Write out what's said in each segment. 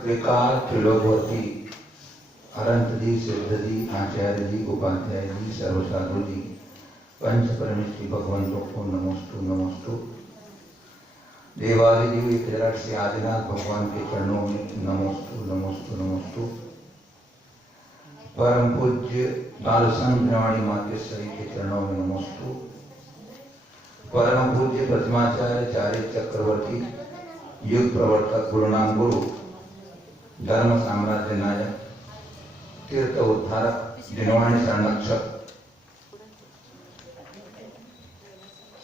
त्रिकाल त्रिलोकवर्ती अनंत जी, सिद्ध जी, आचार्य जी, उपाध्याय जी, सर्वसाधु जी, पंच परमेश्वरी भगवंतों को नमोस्तु नमोस्तु। देवादि जीव एक से आदिनाथ भगवान के चरणों में नमोस्तु नमोस्तु नमोस्तु। परम पूज्य बालसंत वाणी मातेश्वरी के चरणों में नमोस्तु। परम पूज्य प्रतिमाचार्य चार्य चक्रवर्ती युग प्रवर्तक गुरुनाम गुरु धर्म साम्राज्य नायक तीर्थ उद्धारक दिनवाणी संरक्षक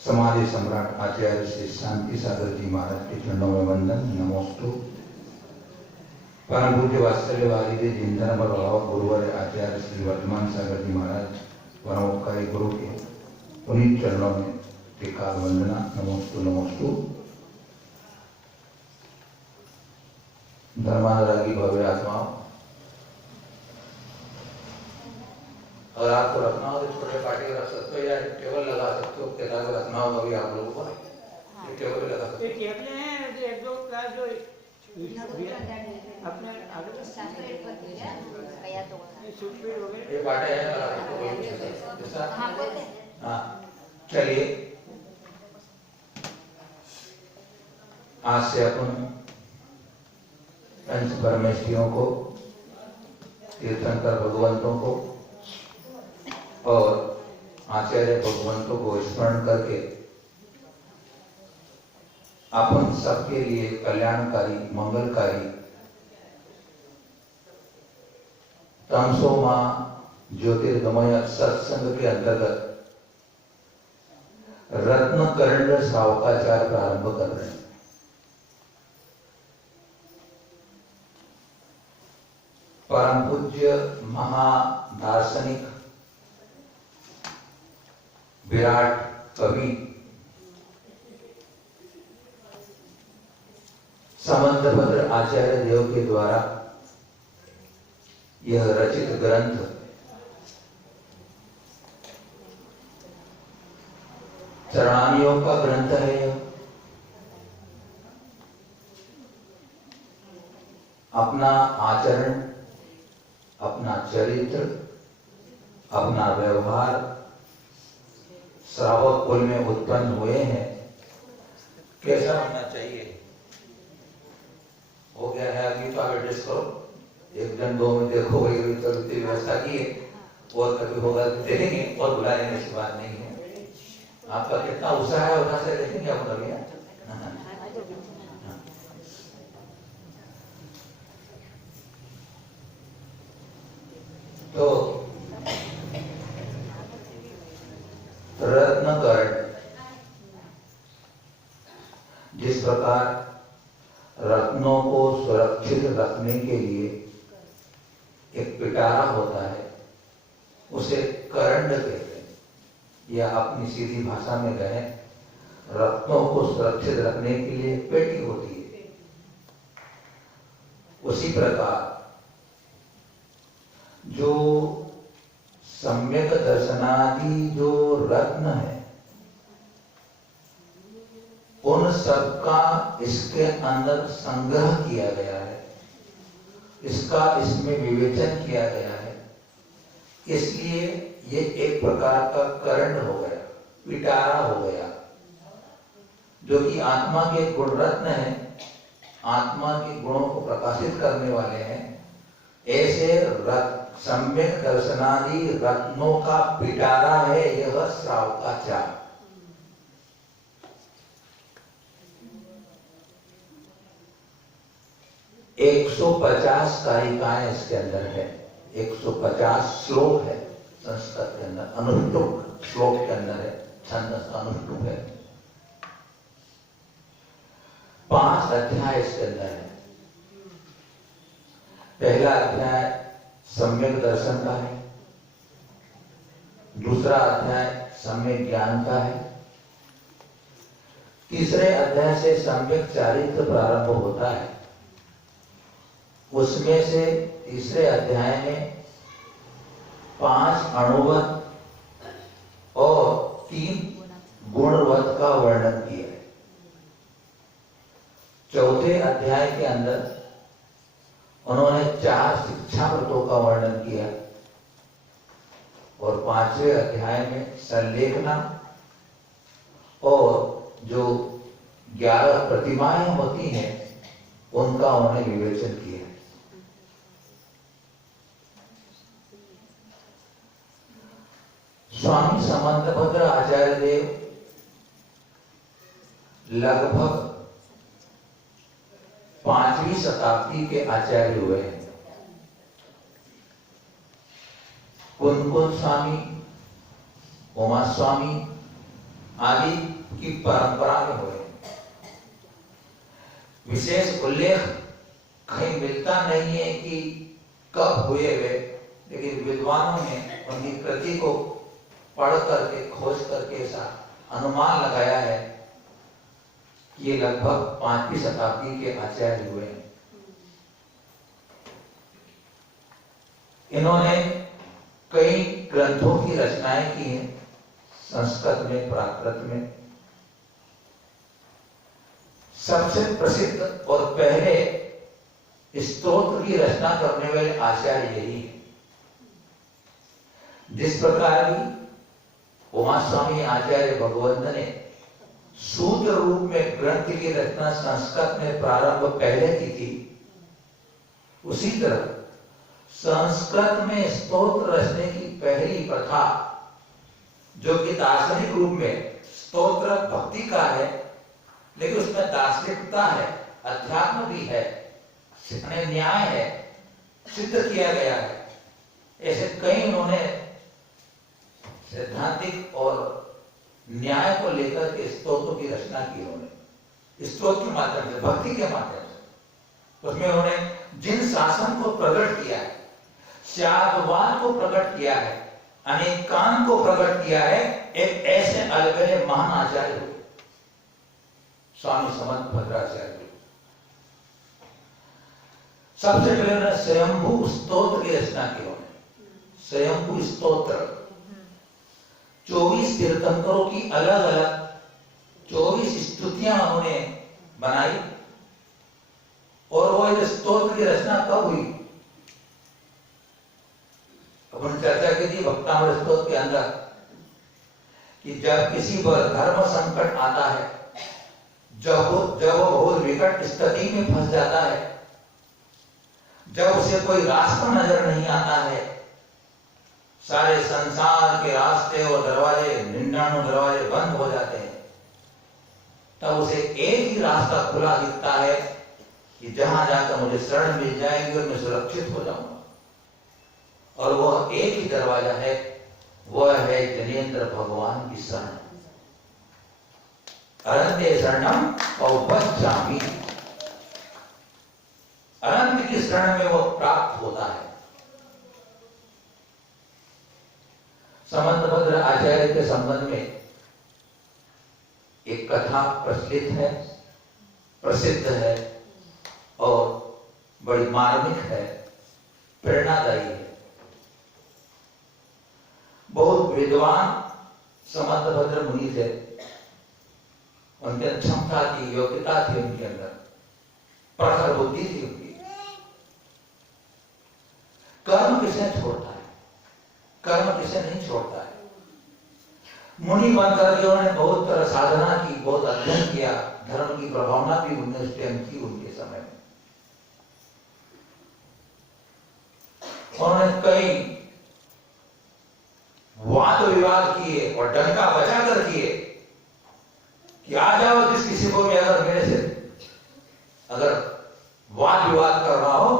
समाधि सम्राट आचार्य श्री शांति सागर जी महाराज के चरणों में वंदन नमोस्तु। परम पूज्य वात्सल्य वारिधि जिंदन भाव गुरुवर आचार्य श्री वर्तमान सागर जी महाराज परमोपकारी गुरु के पुनीत चरणों में त्रिकाल वंदना नमोस्तु नमोस्तु। धर्मानुरागी भव्य आत्माओं, अगर आपको रखना हो तो छोटे पार्टी रख सकते हो या टेबल लगा सकते हो। किताब रखना हो अभी आप लोगों को ये टेबल लगा सकते हो। टेबल हैं एक दो क्लास जो अपने ये बाटे हैं लगा सकते हो। हाँ चलिए आज से अपन पंच परमेश्वरियों को, तीर्थंकर भगवंतों को और आचार्य भगवंतों को स्मरण करके अपन सबके लिए कल्याणकारी मंगलकारी तमसोमा ज्योतिर्गमय सत्संग के अंतर्गत रत्नकरंड श्रावकाचार प्रारंभ कर रहे हैं। परम पूज्य महादार्शनिक विराट कवि समंतभद्र आचार्य देव के द्वारा यह रचित ग्रंथ चरणानियों का ग्रंथ है। यह अपना आचरण, अपना चरित्र, अपना व्यवहार श्रावक कुल में उत्पन्न हुए हैं, कैसा होना चाहिए हो गया है। अभी तो आप एड्रेस करो, एक जन दो में देखो वही चलती व्यवस्था की है और कभी होगा तो देखेंगे और बुला लेने की बात नहीं है। आपका कितना उत्साह है उधर से देखेंगे आप कभी। तो रत्नकर्ण जिस प्रकार रत्नों को सुरक्षित रखने के लिए एक पिटारा होता है उसे करंड कहते हैं, या अपनी सीधी भाषा में कहें रत्नों को सुरक्षित रखने के लिए पेटी होती है। उसी प्रकार जो सम्यक दर्शनादि जो रत्न है उन सबका इसके अंदर संग्रह किया गया है, इसका इसमें विवेचन किया गया है। इसलिए ये एक प्रकार का करंड हो गया, पिटारा हो गया, जो कि आत्मा के गुण रत्न है, आत्मा के गुणों को प्रकाशित करने वाले हैं। ऐसे सम्यक दर्शनादि रत्नों का पिटारा है यह श्रावकाचार। एक 150 कारिकाएं इसके अंदर है, 150 श्लोक है संस्कृत के अंदर, अनुष्टुप श्लोक के अंदर है, छंदस अनुष्टुप है। 5 अध्याय इसके अंदर है। पहला अध्याय सम्यक दर्शन का है, दूसरा अध्याय सम्यक ज्ञान का है, तीसरे अध्याय से सम्यक चारित्र प्रारंभ होता है उसमें से तीसरे अध्याय में 5 अणुवत और 3 गुणवत का वर्णन किया है। चौथे अध्याय के अंदर उन्होंने 4 शिक्षाव्रतों का वर्णन किया और 5वें अध्याय में संलेखना और जो 11 प्रतिमाएं होती हैं उनका उन्होंने विवेचन किया। स्वामी समंतभद्र आचार्य देव लगभग 5वीं शताब्दी के आचार्य हुए हैं। कुंकुन स्वामी, उमा स्वामी आदि की परंपरा में हुए। विशेष उल्लेख कहीं मिलता नहीं है कि कब हुए वे, लेकिन विद्वानों ने उनकी कृति को पढ़ करके खोज करके ऐसा अनुमान लगाया है कि ये लगभग 5वीं शताब्दी के आचार्य हुए हैं। इन्होंने कई ग्रंथों की रचनाएं की हैं, संस्कृत में, प्राकृत में। सबसे प्रसिद्ध और पहले स्तोत्र की रचना करने वाले आचार्य यही है। जिस प्रकार की उमा स्वामी आचार्य भगवंत ने सूत्र रूप में ग्रंथ की रचना संस्कृत में प्रारंभ पहले की थी, उसी तरह संस्कृत में स्तोत्र रचने की पहली प्रथा, जो कि दार्शनिक रूप में स्तोत्र भक्ति का है, लेकिन उसमें दार्शनिकता है, अध्यात्म भी है, न्याय है, सिद्ध किया गया है। ऐसे कई उन्होंने सैद्धांतिक और न्याय को लेकर के स्तोत्रों की रचना की। उन्होंने स्तोत्र के माध्यम से, भक्ति के माध्यम से, उसमें उन्होंने जिन शासन को प्रकट किया है, स्यादवाद को प्रकट किया है, अनेकांत को प्रकट किया है, एक ऐसे अलबेले महान आचार्य हुए स्वामी समंत भद्राचार्य। सबसे पहले उन्होंने स्वयंभू स्तोत्र की रचना की। स्वयंभू स्तोत्र 24 तीर्थंकरों की अलग अलग 24 स्तुतियां उन्होंने बनाई। और वो स्तोत्र की रचना कब हुई? अपन चर्चा की थी भक्तामृत स्तोत्र के अंदर कि जब किसी पर धर्म संकट आता है, जब वो बहुत विकट स्थिति में फंस जाता है, जब उसे कोई रास्ता नजर नहीं आता है, सारे संसार के रास्ते और दरवाजे 99 दरवाजे बंद हो जाते हैं, तब उसे एक ही रास्ता खुला दिखता है कि जहां जाकर मुझे शरण मिल जाएगी और मैं सुरक्षित हो जाऊंगा। और वह एक ही दरवाजा है, वह है जनेन्द्र भगवान की शरण। अरण्य शरणम औपचामी, अनंत की शरण में वो प्राप्त होता है। समंतभद्र आचार्य के संबंध में एक कथा प्रचलित है, प्रसिद्ध है और बड़ी मार्मिक है, प्रेरणादायी है। बहुत विद्वान समंतभद्र मुनि थे, उनके क्षमता थी, योग्यता थी उनके अंदर, प्रखर बुद्धि थी उनकी। कर्म किसे छोड़ता है? कर्म किसे नहीं छोड़ता है? मुनि बनकर के उन्होंने बहुत तरह साधना की, बहुत अध्ययन किया, धर्म की प्रभावना भी उन्होंने उस टाइम की उनके समय में। उन्होंने कई वाद विवाद किए और डंका बजाकर किए कि आ जाओ, जिस किसी को भी अगर मेरे से अगर वाद विवाद कर रहा हो,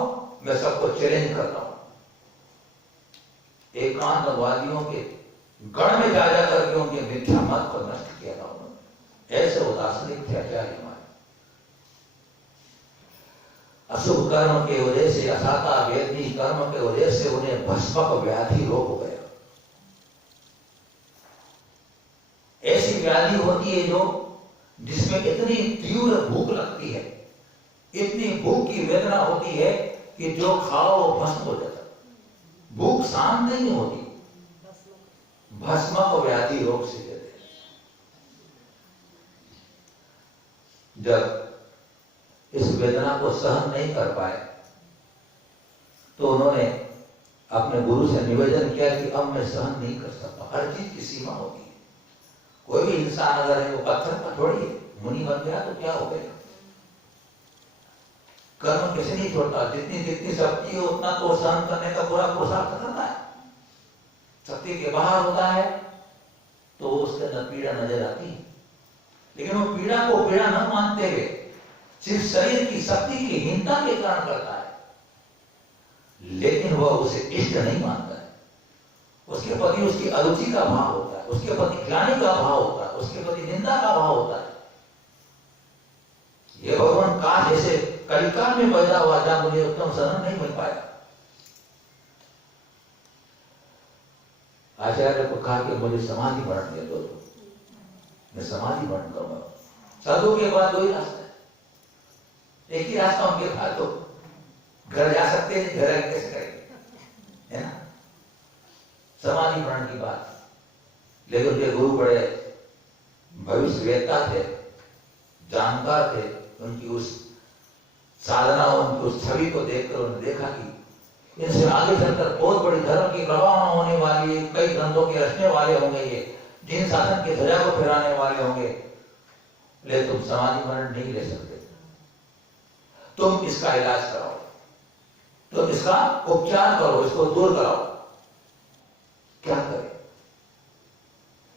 मैं सबको चैलेंज करता हूं। एकांतवादियों के गढ़ में जा जाकर के उनके मिथ्या मत को नष्ट किया था उन्होंने। ऐसे उदासीन थे आचार्य हमारे। अशुभ कर्म के वजह से, असाता वेदनी कर्म के वजह से उन्हें भस्मक व्याधि रोग हो गया। ऐसी व्याधि होती है जो जिसमें इतनी तीव्र भूख लगती है, इतनी भूख की वेदना होती है कि जो खाओ वो भस्म हो जाता, भूख शांत नहीं होती, भस्म को व्याधि रोग से कहते हैं। जब इस वेदना को सहन नहीं कर पाए तो उन्होंने अपने गुरु से निवेदन किया कि अब मैं सहन नहीं कर सकता। हर चीज की सीमा होती है। कोई भी इंसान अगर है वो पत्थर पर थोड़ी मुनि बन गया तो क्या हो गया। कर्म किसी नहीं छोड़ता, जितनी जितनी शक्ति हो उतना तो सहन करने का पूरा पुरुषार्थ करता है। शक्ति के बाहर होता है तो उसके अंदर पीड़ा नजर आती है, लेकिन वो पीड़ा को पीड़ा न मानते हुए सिर्फ शरीर की शक्ति की हीनता के कारण करता है, लेकिन वह उसे इष्ट नहीं मानता है। उसके प्रति उसकी अरुचि का भाव होता है, उसके प्रति ग्लानि का भाव होता है, उसके प्रति निंदा का भाव होता है। ये भगवान का जैसे कलिकाल में पैदा हुआ जहां मुझे उत्तम शरण नहीं मिल पाया। आचार्य को कहा कि मुझे समाधि मरण दे दो, मैं समाधि मरण करूंगा। साधु के बाद दो ही रास्ता है, एक ही रास्ता उनके पास, तो घर जा सकते हैं, घर कैसे करेंगे, है ना, समाधि मरण की बात। लेकिन उनके गुरु बड़े भविष्यवेत्ता थे, जानकार थे। उनकी उस साधना, उनकी उस छवि को देखकर उन्होंने देखा कि इनसे आगे चलकर बहुत बड़ी धर्म की प्रवाह होने वाली है, कई ग्रंथों के रचने वाले होंगे, ये जिन शासन की ध्वजा को फहराने वाले होंगे, लेकिन तुम समाधि मरण नहीं ले सकते, तुम इसका इलाज कराओ, तुम इसका उपचार करो, इसको दूर कराओ। क्या करें?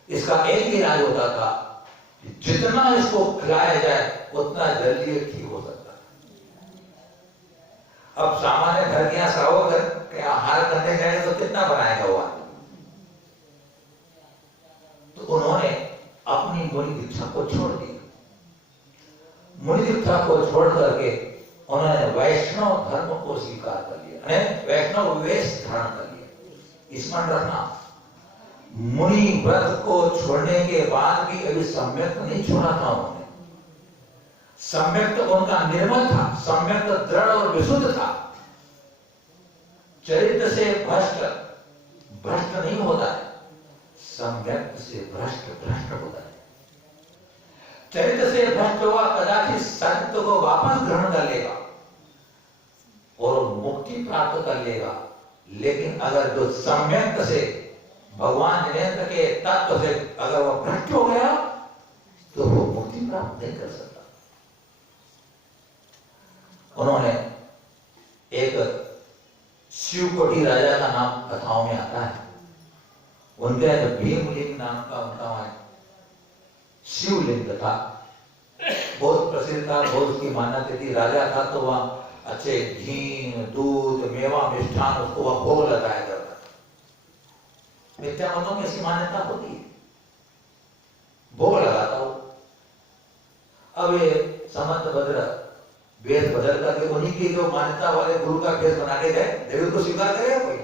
इसका एक ही इलाज होता था, जितना इसको खिलाया जाए उतना जल्दी ये ठीक हो सकता है। अब सामान्य घर के यहाँ सराव कर आहार करने जाए तो कितना बनाएगा वो आदमी। तो उन्होंने अपनी मुनि दीक्षा को छोड़ दिया। मुनि दीक्षा को छोड़ करके उन्होंने वैष्णव धर्म को स्वीकार कर लिया, वैष्णव वेश धारण कर लिया। स्मरण रखना, मुनि व्रत को छोड़ने के बाद भी अभी सम्यक नहीं छोड़ा था उन्होंने। सम्यक उनका निर्मल था, सम्यक दृढ़ और विशुद्ध था। चरित्र से भ्रष्ट नहीं होता है, सम्यक से भ्रष्ट होता है। चरित्र से भ्रष्ट हुआ कदाचित सत्य को वापस ग्रहण कर लेगा और मुक्ति प्राप्त कर लेगा, लेकिन अगर जो सम्यक से भगवान जिनेन्द्र के तत्व से अगर वह भ्रष्ट हो गया तो वो मुक्ति प्राप्त नहीं कर सकता। उन्होंने एक शिवकोटी राजा का नाम कथाओं में आता है। उनके भीमलिंग नाम का उनका शिवलिंग था, बहुत प्रसिद्ध था, बहुत उसकी मान्यता थी। राजा था तो वह अच्छे घी, दूध, मेवा, मिष्ठान उसको वह भोग लगाया करता था। मिथ्या मतों में इसकी मान्यता होती है, भोग लगाता हो। अब ये समंत भद्र वेद बदल करके उन्हीं की जो मान्यता वाले गुरु का भेष बना के गए, देवी को स्वीकार करेगा कोई?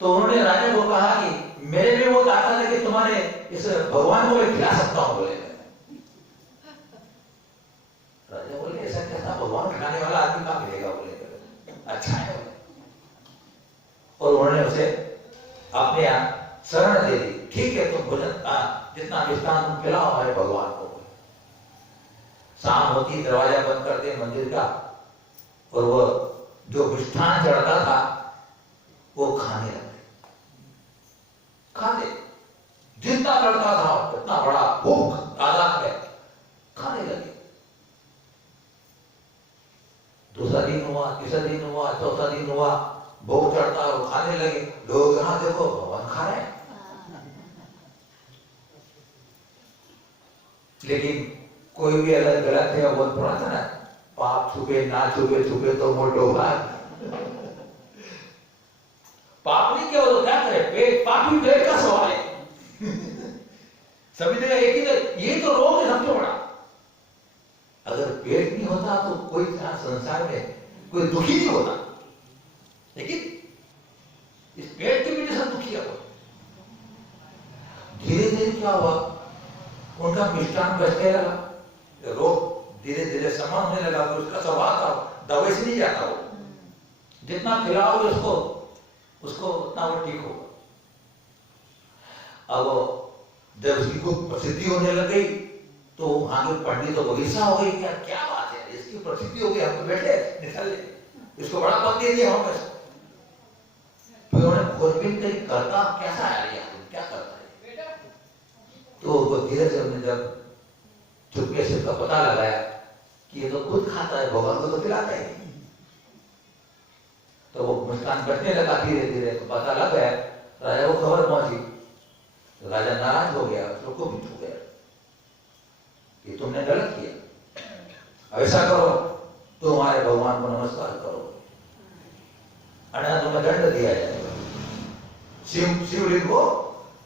तो उन्होंने राजा को कहा कि मेरे में वो ताकत है कि तुम्हारे इस भगवान को मैं खिला सकता हूं। बोले राजा बोले ऐसा कैसा भगवान खिलाने वाला आदमी कहां मिलेगा? बोले अच्छा है। और उन्होंने उसे अपने यहाँ शरण दे दी। ठीक है, तुम भोजन जितना मिष्ठान तुम खिलाओ हमारे भगवान को। शाम होती दरवाजा बंद कर दे मंदिर का, और वो जो मिष्ठान चढ़ता था वो खाने लगे। खाते जितना चढ़ता था इतना बड़ा भूख तादाद में खाने लगे। दूसरा दिन हुआ, तीसरा दिन हुआ, चौथा दिन हुआ, भूख चढ़ता और खाने लगे। लोग यहाँ देखो भगवान खा रहे हैं। लेकिन कोई भी अलग गलत है वो थोड़ा सा ना, पाप छुपे ना छुपे, छुपे तो मोटो भाग। पाप नहीं किया तो क्या करे, पेट, पाप ही पेट का सवाल है। सभी जगह एक ही तो, ये तो रोग है सबसे बड़ा। अगर पेट नहीं होता तो कोई संसार में कोई दुखी नहीं होता, लेकिन इस पेट की वजह से दुखी है। धीरे धीरे क्या हुआ, उनका मिष्ठान बचने लगा, रोग धीरे धीरे समान होने लगा। तो उसका स्वभाव था दवाई से नहीं जाता वो, जितना खिलाओगे उसको उतना वो ठीक होगा। अब जब उसकी खूब प्रसिद्धि होने लग गई तो वहां के पंडित तो ईर्ष्या हो गई, क्या बात है, इसकी प्रसिद्धि हो गई, हम तो बैठे निकल ले, इसको बड़ा पद दे दिया हम इसको। तो उन्होंने खोजबीन करी, करता कैसा है ये, क्या करता है। तो वो धीरे से हमने जब चुपके से उसका पता लगाया कि ये तो खुद खाता है, भगवान को तो खिलाता है। तो वो मुस्कान बचने लगा धीरे धीरे, तो पता लग गया, राजा को खबर पहुंची, तो राजा नाराज हो गया, उसको भी छू गया कि तुमने गलत किया, ऐसा करो तो हमारे भगवान को नमस्कार करो, अन्यथा तुम्हें दंड दिया जाएगा, शिवलिंग को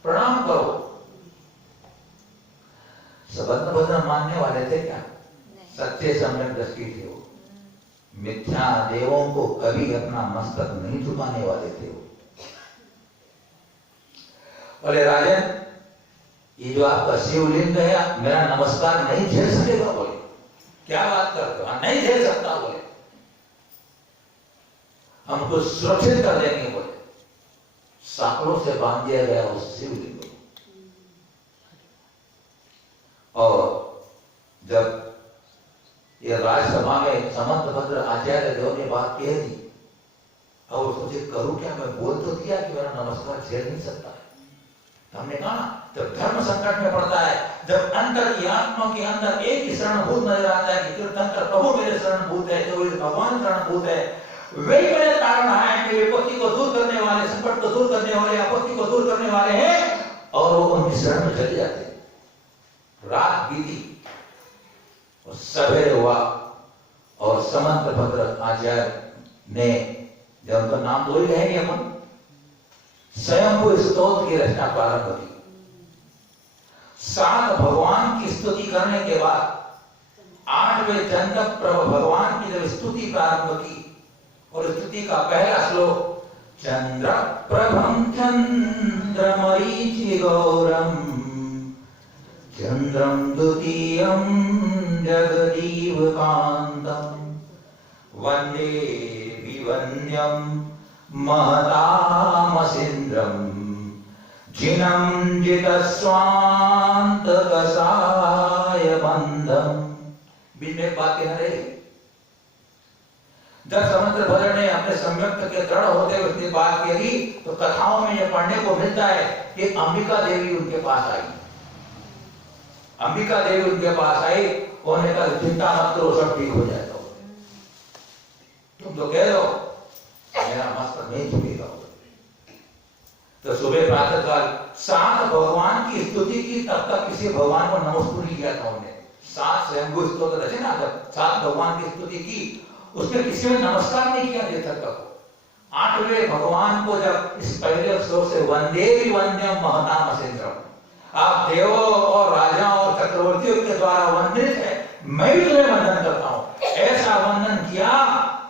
प्रणाम करो। सबंध भजन मानने वाले थे क्या? सच्चे सम्यक दृष्टि थे वो, मिथ्या देवों को कभी अपना मस्तक नहीं झुकाने वाले थे वो। बोले राजन, ये जो आपका शिवलिंग है मेरा नमस्कार नहीं झेल सकेगा। बोले क्या बात करते हो, नहीं झेल सकता। बोले हमको सुरक्षित कर देंगे। बोले साकड़ों से बांध दिया गया उस शिवलिंग को। और जब ये राज्यसभा में समंतभद्र आचार्य देव ने बात कह दी, और सोचे करूं क्या, मैं बोल तो दिया कि मेरा नमस्कार झेल नहीं सकता है। हमने कहा जब धर्म संकट में पड़ता है, जब अंतर की आत्मा के अंदर एक ही शरणभूत नजर आता है कि तीर्थंकर प्रभु मेरे शरणभूत है, जो भगवान शरणभूत है, वही मेरे कारण है, मेरे विपत्ति को दूर करने वाले, संकट को दूर करने वाले, आपत्ति को दूर करने वाले हैं, और वो उनकी शरण में चले जाते हैं। रात बीती और सवेरे हुआ, और समंतभद्र आचार्य ने, जब उनका नाम तो ही रहेंगे अपन, स्वयं को स्तोत्र की रचना प्रारंभ की। 7 भगवान की स्तुति करने के बाद 8वें चंद्र प्रभु भगवान की जब स्तुति प्रारंभ की, और स्तुति का पहला श्लोक, चंद्र प्रभम चंद्रमरीचि गौरम चंद्रम द्वितीयं जगदीव कांतम वंदे विवन्यम महतामसिंद्रम जिनं जितस्वांत कसाय बंधम। बीच में बात कह रहे, जब समंतभद्र ने अपने सम्यक्त के दृढ़ होते हुए उसने बात कही, तो कथाओं में यह पढ़ने को मिलता है कि अंबिका देवी उनके पास आई। अंबिका देवी उनके पास आई, उन्होंने कहा चिंता मत करो, सब ठीक हो जाएगा। तुम तो कह दो मेरा मस्तक नहीं झुकेगा। तो सुबह प्रातः काल 7 भगवान की स्तुति की, तब तक किसी भगवान को नमस्कार नहीं किया था उन्होंने। 7 स्वयंभू स्तोत्र रचे ना, जब 7 भगवान की स्तुति की, उसमें किसी ने नमस्कार नहीं किया देव तक को। 8वें भगवान को जब इस पहले श्लोक से वंदे वंद्यम महताम असेंद्रम, आप देवों और राजाओं और चक्रवर्तियों के द्वारा वंदित है, मैं भी तुम्हें वंदन करता हूं, ऐसा वंदन किया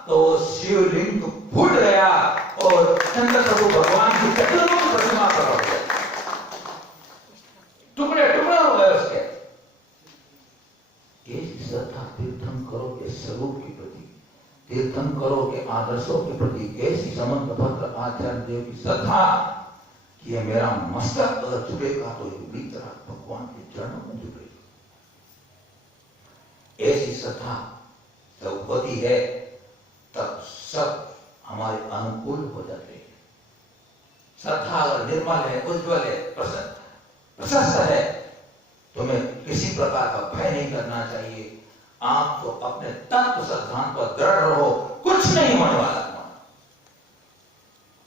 तो शिवलिंग फूट गया और शंकर प्रभु भगवान की चतुर्मुख प्रतिमा पर हो गया, टुकड़े टुकड़े हो गए उसके। श्रद्धा तीर्थंकरों के स्वरूप की प्रति, तीर्थंकरों के आदर्शों के प्रति कैसी समंतभद्र आचार्य देव की श्रद्धा कि ये मेरा मस्तक अगर झुकेगा तो भगवान के चरणों में झुकेगा। ऐसी श्रद्धा जब होती है तब सब हमारे अनुकूल हो जाते हैं। श्रद्धा अगर निर्मल है, उज्ज्वल है, प्रशस्त है, तुम्हें किसी प्रकार का भय नहीं करना चाहिए। आप तो अपने तत्व सिद्धांत पर दृढ़ रहो, कुछ नहीं होने वाला।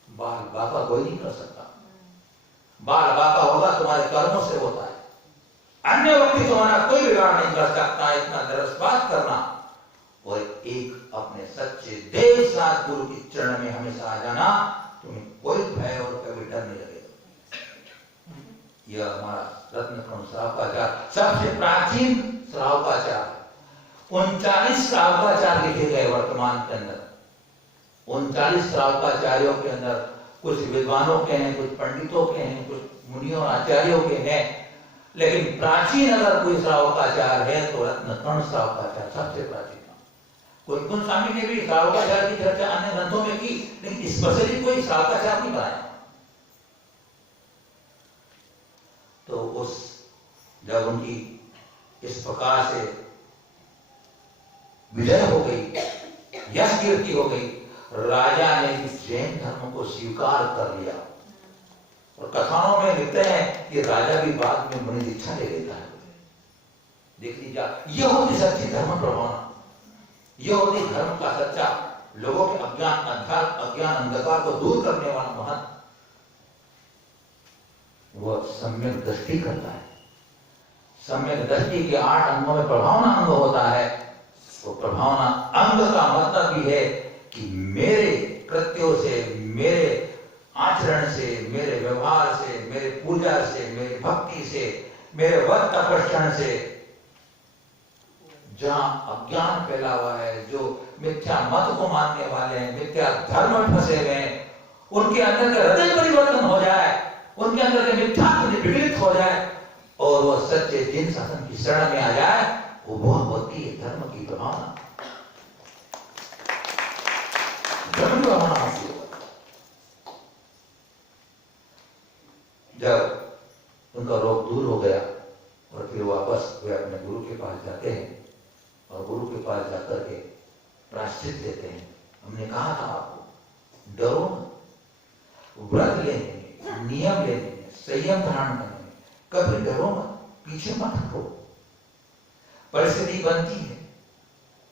बाल बाका कोई नहीं कर सकता। बाल बाका होगा तुम्हारे कर्मों से होता है, अन्य व्यक्ति तुम्हारा कोई बिगाड़ नहीं कर सकता। इतना दरस बात करना और एक अपने सच्चे देव साथ गुरु के चरण में हमेशा आ जाना, तुम्हें कोई भय और कभी डर नहीं लगेगा। यह हमारा रत्नखंड श्रावकाचार, सबसे प्राचीन श्रावकाचार। 39 श्रावकाचार लिखे गए वर्तमान के अंदर। 39 श्रावकाचार्यों के अंदर कुछ विद्वानों के हैं, कुछ पंडितों के हैं, कुछ मुनियों आचार्यों के हैं, लेकिन प्राचीन अगर कोई श्रावकाचार है तो रत्नखंड श्रावकाचार सबसे प्राचीन। कुंकुम स्वामी ने भी श्रावकाचार्य की चर्चा अन्य ग्रंथों में की, लेकिन स्पेशली कोई श्रावकाचार्य नहीं बनाया। तो उस जब उनकी इस प्रकार से विजय हो गई, यश कीर्ति हो गई, राजा ने इस जैन धर्म को स्वीकार कर लिया। और कथाओं में लिखते हैं कि राजा भी बाद में मुनि दीक्षा ले लेता है। देख लीजिए, यह होती सच्ची धर्म प्रभावना, यह होती धर्म का सच्चा, लोगों के अज्ञान अंधकार को दूर करने वाला महत्व। वह सम्यक दृष्टि करता है। सम्यक दृष्टि के 8 अंगों में प्रभावना अंग होता है। वो प्रभावना अंग का मतलब भी है कि मेरे कृत्यों से, मेरे आचरण से, मेरे व्यवहार से, मेरे पूजा से, मेरी भक्ति से, मेरे व्रत तपस्या से जहां अज्ञान फैला हुआ है, जो मिथ्या मत को मानने वाले हैं, मिथ्या धर्म में फंसे हुए हैं, उनके अंदर का हृदय परिवर्तन हो जाए, उनके अंदर के मिथ्या विकलित हो जाए और वह सच्चे जिन शासन की शरण में आ जाए, वो होती है धर्म की प्रभावना। धर्म प्रभावना होती है। जब उनका रोग दूर हो गया और फिर वापस वे अपने गुरु के पास जाते हैं और गुरु के पास जाकर के प्रायश्चित देते हैं। हमने कहा था आपको, डरो मत, व्रत लेने में, नियम लेने में, संयम धारण करने में कभी डरो मत, पीछे मत हटो। परिस्थिति बनती है,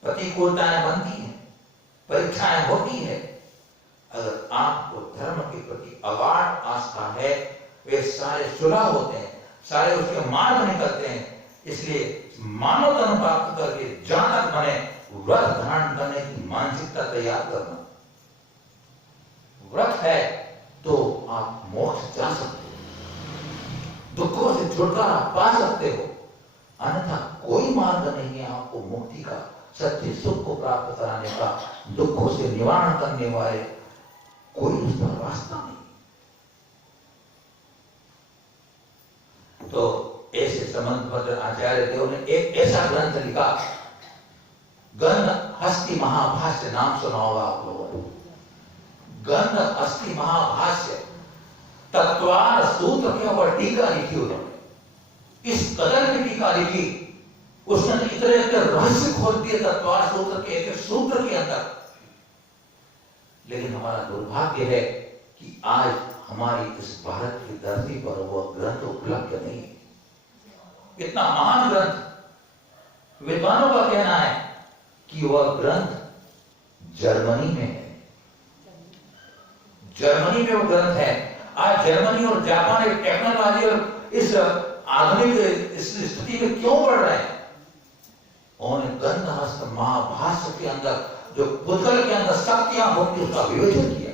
प्रतिकूलताएं बनती हैं, परीक्षाएं होती है। अगर आपको धर्म के प्रति अगाध आस्था है, वे सारे सुलह होते हैं, सारे उसके मार्ग निकलते हैं। इसलिए मानव धर्म प्राप्त करके जहां तक बने, व्रत धारण करने की मानसिकता तैयार करना। व्रत है तो आप मोक्ष जा सकते हो, दुखों से छुटकारा पा सकते हो। अन्यथा कोई मार्ग नहीं है आपको मुक्ति का, सच्चे सुख को प्राप्त कराने का, दुखों से निवारण करने वाले कोई उसका रास्ता नहीं। तो ऐसे संबंधपत्र आचार्य देव ने एक ऐसा ग्रंथ लिखा, गंध हस्ति महाभाष्य, नाम सुना होगा आप लोगों ने। गंध हस्ति महाभाष्य, तत्वार सूत्र के ऊपर टीका लिखी उन्होंने। इस कदर की टीका लिखी, उसने इतने रहस्य खोल दिए तत्वार सूत्र के एक सूत्र के अंदर। लेकिन हमारा दुर्भाग्य है कि आज हमारी इस भारत की धरती पर वह ग्रंथ उपलब्ध नहीं है। इतना महान ग्रंथ, विद्वानों का कहना है कि वह ग्रंथ जर्मनी में है। जर्मनी में वो ग्रंथ है। आज जर्मनी और जापान एक टेक्नोलॉजी और इस आधुनिक इस स्थिति में क्यों बढ़ रहे हैं? उन्होंने गंधहस्त महाभाष्य के अंदर जो पुतल के अंदर शक्तियां होती उसका विवेचन किया।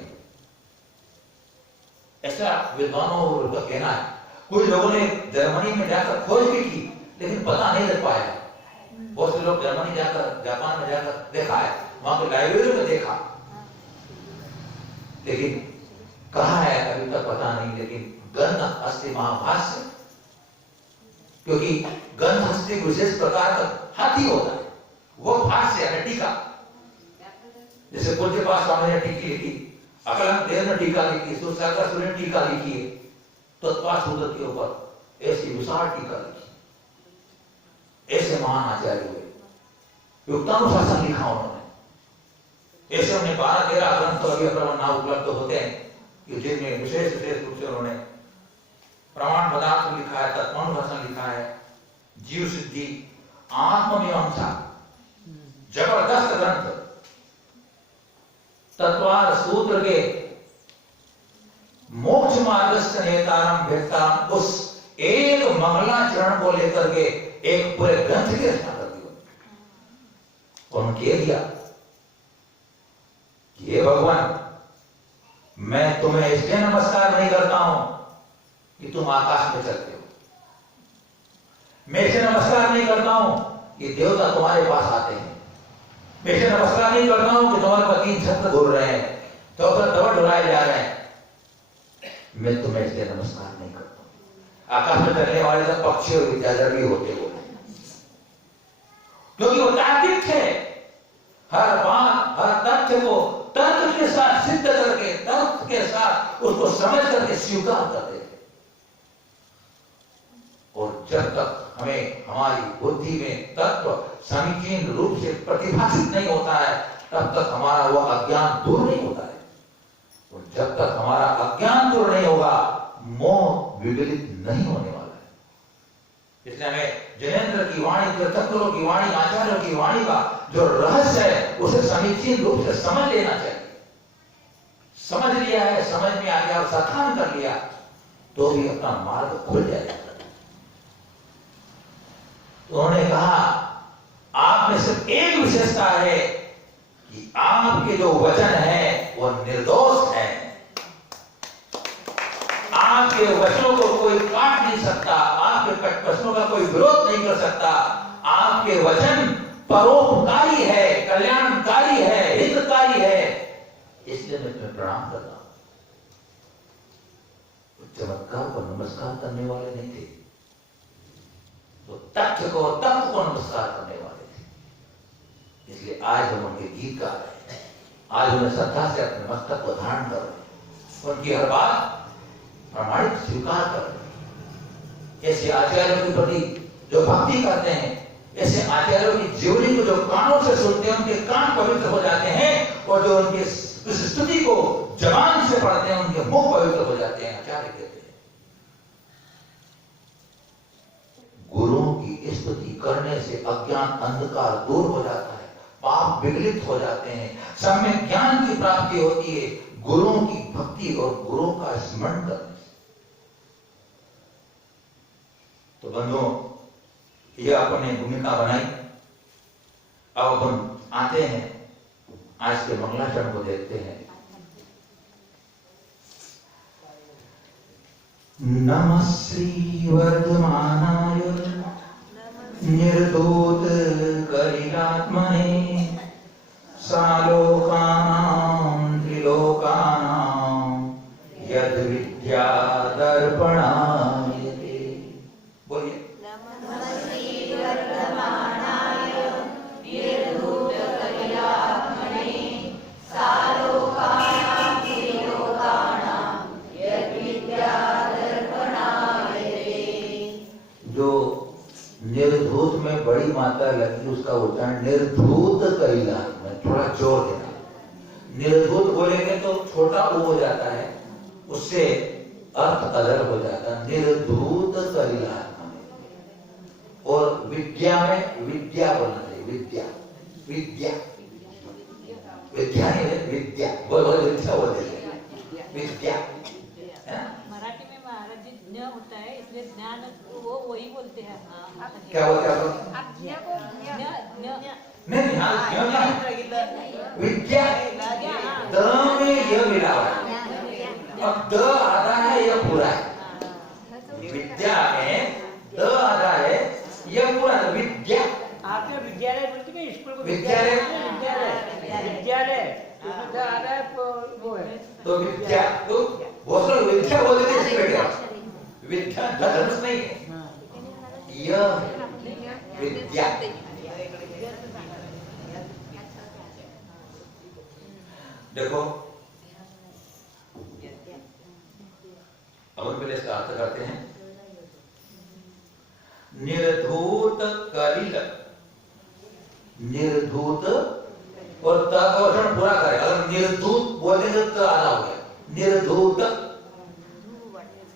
ऐसा विद्वानों का कहना है। कुछ लोगों ने जर्मनी में जाकर खोज भी की, लेकिन पता नहीं लग पाया। बहुत से लोग जर्मनी जाकर, जापान में जाकर देखा है, वहां के लाइब्रेरी में देखा, लेकिन कहा है अभी तक पता नहीं। लेकिन गंधहस्ती महाभाष्य, क्योंकि गंधहस्ती विशेष प्रकार का हाथी होता है, वो भाष्य है, टीका। जैसे पूज्य पास स्वामी ने टीकी लिखी, अकलंक देव ने टीका लिखी, सूर्यसागर ने टीका लिखी है, तत्वार सूत्र के ऊपर ऐसी विशाल टीका लिखी। ऐसे महान आचार्य हुए, युक्तानुशासन लिखा उन्होंने। ऐसे उन्हें 12-13 ग्रंथ अभी प्रमाण उपलब्ध होते हैं कि जिनमें विशेष रूप से उन्होंने प्रमाण पदार्थ लिखा है, तत्वानुशासन लिखा है, जीव सिद्धि, आत्ममीमांसा, जबरदस्त ग्रंथ। तत्वार सूत्र के मोक्ष मार्गस्थ नेतारम भेक्तारम, उस एक मंगलाचरण को लेकर के एक पूरे ग्रंथ की रचना कर दी। उन्होंने कह दिया कि हे भगवान, मैं तुम्हें इसलिए नमस्कार नहीं करता हूं कि तुम आकाश में चलते हो। मैं इसे नमस्कार नहीं करता हूं कि देवता तुम्हारे पास आते हैं। मैं इसे नमस्कार नहीं करता हूं कि तुम्हारे पास 3 छत्र घूर रहे हैं, तो दबड़ ढुलाए जा रहे हैं। मैं तुम्हें इसलिए नमस्कार नहीं करता हूं। आकाश में चलने वाले सब पक्षी और विद्याधर भी होते हो, क्योंकि वो तार्किक थे। हर बात, हर तथ्य को तर्क के साथ सिद्ध करके, तर्क के साथ उसको समझ करके स्वीकार कर देते। और जब तक हमें हमारी बुद्धि में तत्व समीचीन रूप से प्रतिभाषित नहीं होता है, तब तक हमारा वो अज्ञान दूर नहीं होता है। और जब तक हमारा अज्ञान दूर नहीं होगा, मोह विगलित नहीं होने वाला है। इसलिए हमें जैनेन्द्र की वाणी, तीर्थंकरों की वाणी, आचार्यों की वाणी का जो रहस्य है उसे समीचीन रूप से समझ लेना चाहिए। समझ लिया है, समझ में आ गया और साखान कर लिया तो भी अपना मार्ग खुल जाएगा। तो उन्होंने कहा आप में सिर्फ एक विशेषता है कि आपके जो वचन है वो निर्दोष है। आपके वचनों को कोई काट नहीं सकता, आपके वचनों का कोई विरोध नहीं कर सकता। आपके वचन परोपकारी है, कल्याणकारी है, हितकारी है, इसलिए मैं तुम्हें प्रणाम कर रहा हूं। चमत्कार को नमस्कार करने वाले नहीं थे, तो तथ्य को, तत्व को नमस्कार करने वाले थे। इसलिए आज हम उनके गीत गा रहे हैं, आज उन्हें श्रद्धा से अपने मस्तक को धारण कर रहे हैं, उनकी हर बात प्रमाणिक स्वीकार कर रहे हैं। ऐसे आचार्यों के प्रति जो भक्ति करते हैं, ऐसे आचार्यों की जीवनी को जो कानों से सुनते हैं, उनके कान पवित्र हो जाते हैं, और जो उनके उस स्तुति को जबान से पढ़ते हैं, उनके मुख पवित्र हो जाते हैं। आचार्य कहते हैं गुरुओं की स्तुति करने से अज्ञान अंधकार दूर हो जाता है, पाप विगलित हो जाते हैं, सम्यक ज्ञान की प्राप्ति होती है गुरुओं की भक्ति और गुरुओं का स्मरण करने से। तो बंधुओं, ये अपने भूमिका बनाई। अब अपन आते हैं आज के मंगलाचरण को देखते हैं। नमः श्री वर्धमानाय निर्धूत कलिलात्मने सालोकानां त्रिलोकानां यद् विद्या दर्पणायते। बोलिए। निर्धूत में बड़ी मात्रा लगी, उसका उच्चारण निर्धूत करिला में थोड़ा जोर देना। निर्धूत बोलेंगे तो छोटा ओ हो जाता है, उससे अर्थ अलग हो जाता है। निर्धूत करिला और विद्या में विद्या बोलना चाहिए। विद्या विद्या विद्या नहीं, विद्या बोल विद्या बोल विद्या। मराठी में महाराज जी ज्ञ होता है, इसलिए ज्ञान वो वही बोलते हैं। क्या बोलते हैं नहीं, हाँ विद्या द में यह मिला हुआ है। अब द आधा है, यह पूरा है। विद्या में द आधा है, यह पूरा है। विद्या आपने विद्यालय बोलते हैं, स्कूल को विद्यालय विद्यालय आधा है वो है। तो विद्या तो बहुत लोग विद्या बोलते हैं, इसलिए बेटा विद्या धर्म नहीं है, यह विद्या। देखो अब पहले इसका अर्थ करते हैं। निर्धूत कलिल, निर्धूत और त का वचन पूरा करें। अगर निर्धूत बोलते तो आधा हो गया। निर्धूत,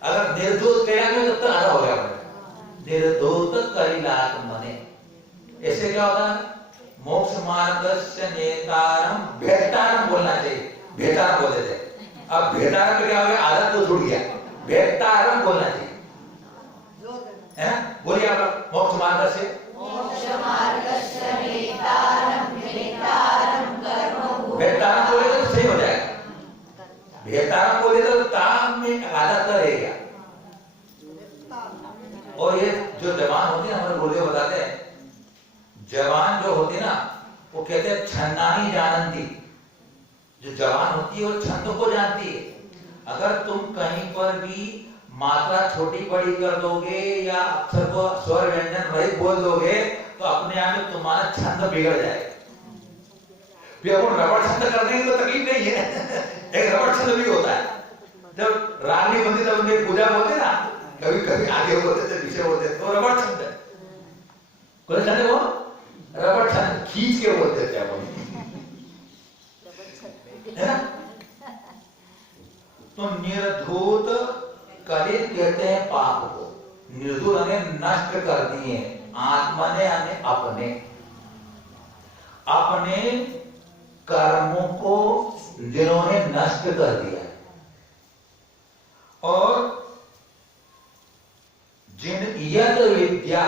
अगर निर्धूत कहेंगे तो आधा हो गया। निर्धूत कलिलात्मने, ऐसे क्या होता है? मोक्ष मार्गस्य नेतारम भेटारम बोलना चाहिए, भेटारम बोलते थे। अब भेटारम क्या हो गया? आधा तो छूट गया, भेटारम बोलना चाहिए। है बोलिए आप, मोक्ष मार्गस्य भेटारम बोले तो सही हो जाएगा। भेटारम बोले तो ताम में आधा तो रहेगा। और ये जो जवान होती है, हमारे गुरुदेव बताते हैं, जवान जो होती है ना, वो कहते हैं छन्नाही जानती। जो जवान होती है वो छंद को जानती है। अगर तुम कहीं पर भी मात्रा छोटी बड़ी कर दोगे या अक्षर को स्वर व्यंजन रहित बोल दोगे तो अपने आप में तुम्हारा छंद बिगड़ जाएगा। फिर अपन रबड़ छंद करने की तो तकलीफ नहीं है। एक रबड़ छंद भी होता है, जब राग नहीं बनती तब उनकी पूजा बोलते ना, कभी कभी आगे बोलते थे पीछे बोलते थे, तो रबड़ छंद है। कौन छंद है वो? रबड़ छंद, खींच के बोलते थे अपन, है ना? तो निर्धूत कलित कहते हैं पाप को, निर्धूत ने नष्ट कर दिए, आत्मा ने अपने अपने कर्मों को जिन्होंने नष्ट कर दिया है, और यद विद्या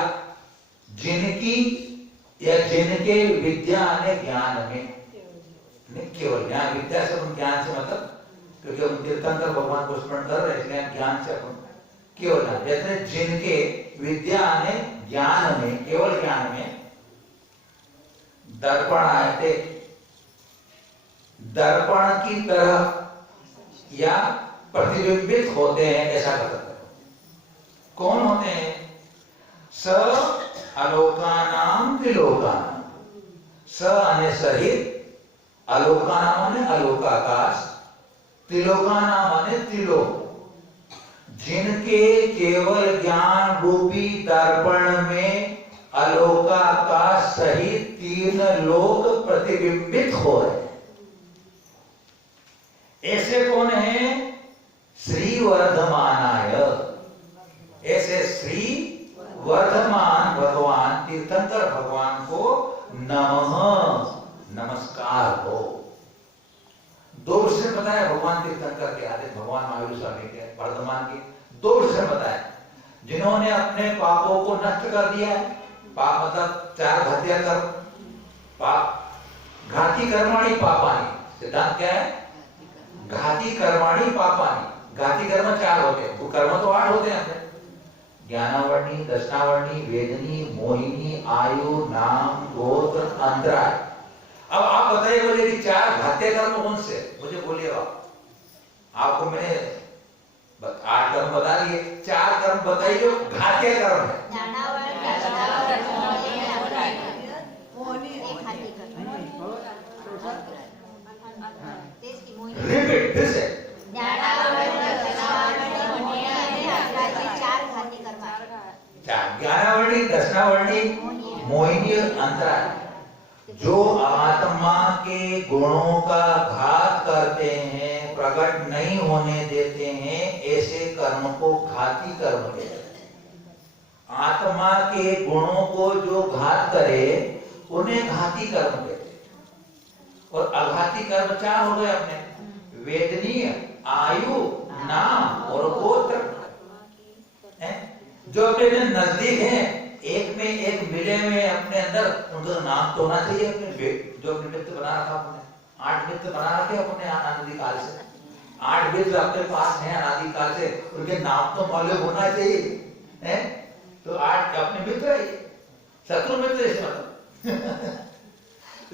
जिनकी या जिनके विद्या ने ज्ञान में, नहीं केवल ज्ञान, विद्या से हम ज्ञान से मतलब, क्योंकि हम तीर्थंकर भगवान को स्मरण कर रहे हैं, इसलिए ज्ञान से अपन केवल ज्ञान, जैसे जिनके विद्या ने ज्ञान में, केवल ज्ञान में दर्पण आए थे, दर्पण की तरह या प्रतिबिंबित होते हैं, ऐसा कर सकते हो। कौन होते हैं? स अलोकानाम त्रिलोकानाम, स आने सहित, अलोकानाम माने अलोकाकाश, त्रिलोकानाम माने त्रिलोक, जिनके केवल ज्ञान रूपी दर्पण में अलोकाकाश सहित 3 लोक प्रतिबिंबित हो रहे हैं। ऐसे कौन है? श्री वर्धमानाय, ऐसे श्री वर्धमान भगवान, तीर्थंकर भगवान को नमः, नमस्कार हो। 2 विषय बताया भगवान तीर्थंकर के, आदि भगवान महावीर स्वामी के, वर्धमान के 2 विषय बताए, जिन्होंने अपने पापों को नष्ट कर दिया है। पाप मतलब 4 घातिया कर्म, पाप घाती कर्माणि पापानि, सिद्धांत क्या है? घाती कर्माणि पापानि। घाती कर्म 4 होते हैं, वो कर्म तो 8 होते हैं, ज्ञानावर्णी, दर्शनावर्णी, वेदनी, मोहिनी, आयु, नाम, गोत्र, अंतराय। अब आप बताइए मुझे कि 4 घात्य कर्म कौन से? मुझे बोलिए आपको मैंने 8 कर्म बता दिए, 4 कर्म बताइए जो घात्य कर्म है। रिपीट फिर से। ज्ञानावर्णी, दर्शनावर्णी, मोहिनी, अंतराय, जो आत्मा के गुणों का घात करते हैं, प्रकट नहीं होने देते हैं, ऐसे कर्म को घाती कर्म कहते हैं। आत्मा के गुणों को जो घात करे उन्हें घाती कर्म कहते हैं। और अघाती कर्म 4 हो गए अपने, वेदनीय, आयु, नाम और गोत्र, जो अपने नजदीक है, एक में एक मिले में अपने अंदर, उनका नाम तो होना चाहिए अपने, जो अपने मित्र बना रखा अपने, 8 मित्र बना रखे अपने अनादिकाल से, 8 मित्र अपने पास हैं अनादिकाल से, उनके नाम तो मालूम होना चाहिए, हैं? तो 8 अपने मित्र है, शत्रु मित्र इस मतलब।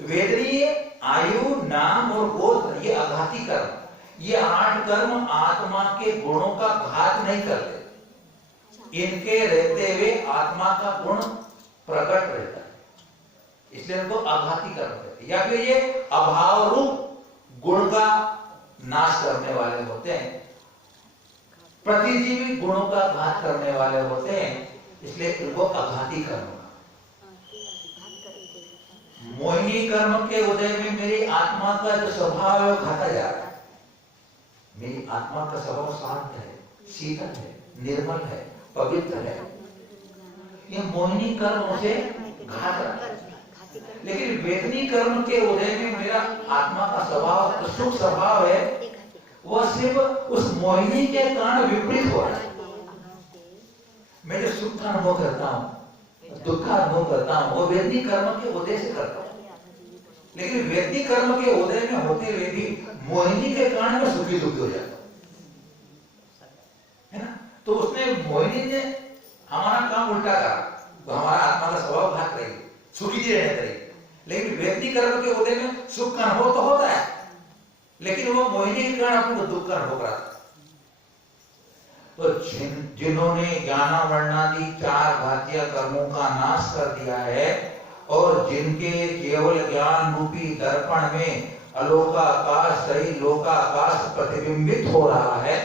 वेदनीय, आयु, नाम और गोत्र, ये अघाती कर्म, ये 8 कर्म आत्मा के गुणों का घात नहीं करते, इनके रहते हुए आत्मा का गुण प्रकट रहता है, इसलिए इनको अघाती कर्म कहते हैं। या फिर ये अभाव रूप गुण का नाश करने वाले होते हैं, प्रतिजीवी गुणों का घात करने वाले होते हैं, इसलिए इनको अघाती कर्म। मोहिनी कर्म के उदय में मेरी आत्मा का जो स्वभाव है वो घाटा जा रहा है। मेरी आत्मा का स्वभाव शांत है, शीतल है, निर्मल है, पवित्र है, ये मोहिनी कर्म उसे घात रहा है। लेकिन वेदनी कर्म के उदय में मेरा आत्मा का स्वभाव, सुख स्वभाव है, वह सिर्फ उस मोहिनी के कारण विपरीत हो रहा है। मैं जो सुख का अनुभव करता हूँ, दुख का अनुभव करता हूँ, वो वेदनी कर्म के उदय से करता हूँ। लेकिन वेदनी कर्म के उदय में होते हुए भी मोहिनी के कारण मैं सुखी दुखी हो जाता हूँ, है ना? तो उसने मोहिनी ने हमारा काम उल्टा करा, तो हमारा आत्मा का स्वभाव घात रही, सुखी जी रहने रही। लेकिन वेदनी कर्म के उदय में सुख का अनुभव तो होता है, लेकिन वो मोहिनी के कारण अपने दुख का अनुभव कराता। तो जिन्होंने ज्ञानावर्णादि 4 घातीय कर्मों का नाश कर दिया है, और जिनके केवल ज्ञान रूपी दर्पण में अलोकाकाश सही लोकाकाश प्रतिबिंबित हो रहा है,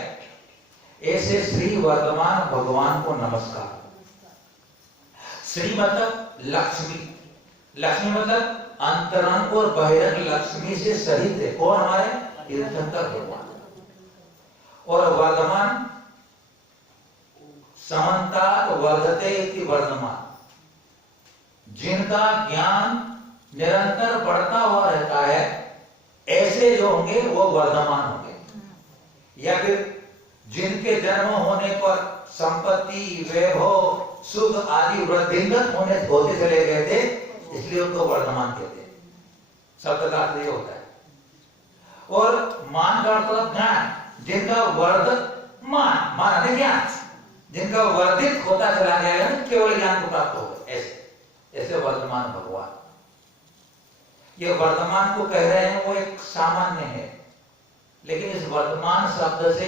ऐसे श्री वर्तमान भगवान को नमस्कार। श्री मतलब लक्ष्मी, लक्ष्मी मतलब अंतरंग और बहिरंग लक्ष्मी से सहित है कौन? हमारे तीर्थंकर भगवान। और वर्धमान समन्तात वर्धते इति वर्धमान, जिनका ज्ञान निरंतर बढ़ता हुआ रहता है, ऐसे जो होंगे वो वर्धमान होंगे। या फिर जिनके जन्म होने पर संपत्ति वैभव सुख आदि वृद्धिंगत होते चले गए थे, इसलिए उनको वर्धमान कहते हैं। शब्द का अर्थ ये होता है। और मान का अर्थ ज्ञान, जिनका वर्धमान मान ज्ञान, जिनका वर्धित होता चला गया है, केवल ज्ञान को प्राप्त हो गए, ऐसे वर्धमान भगवान। ये वर्तमान को कह रहे हैं वो एक सामान्य है, लेकिन इस वर्तमान शब्द से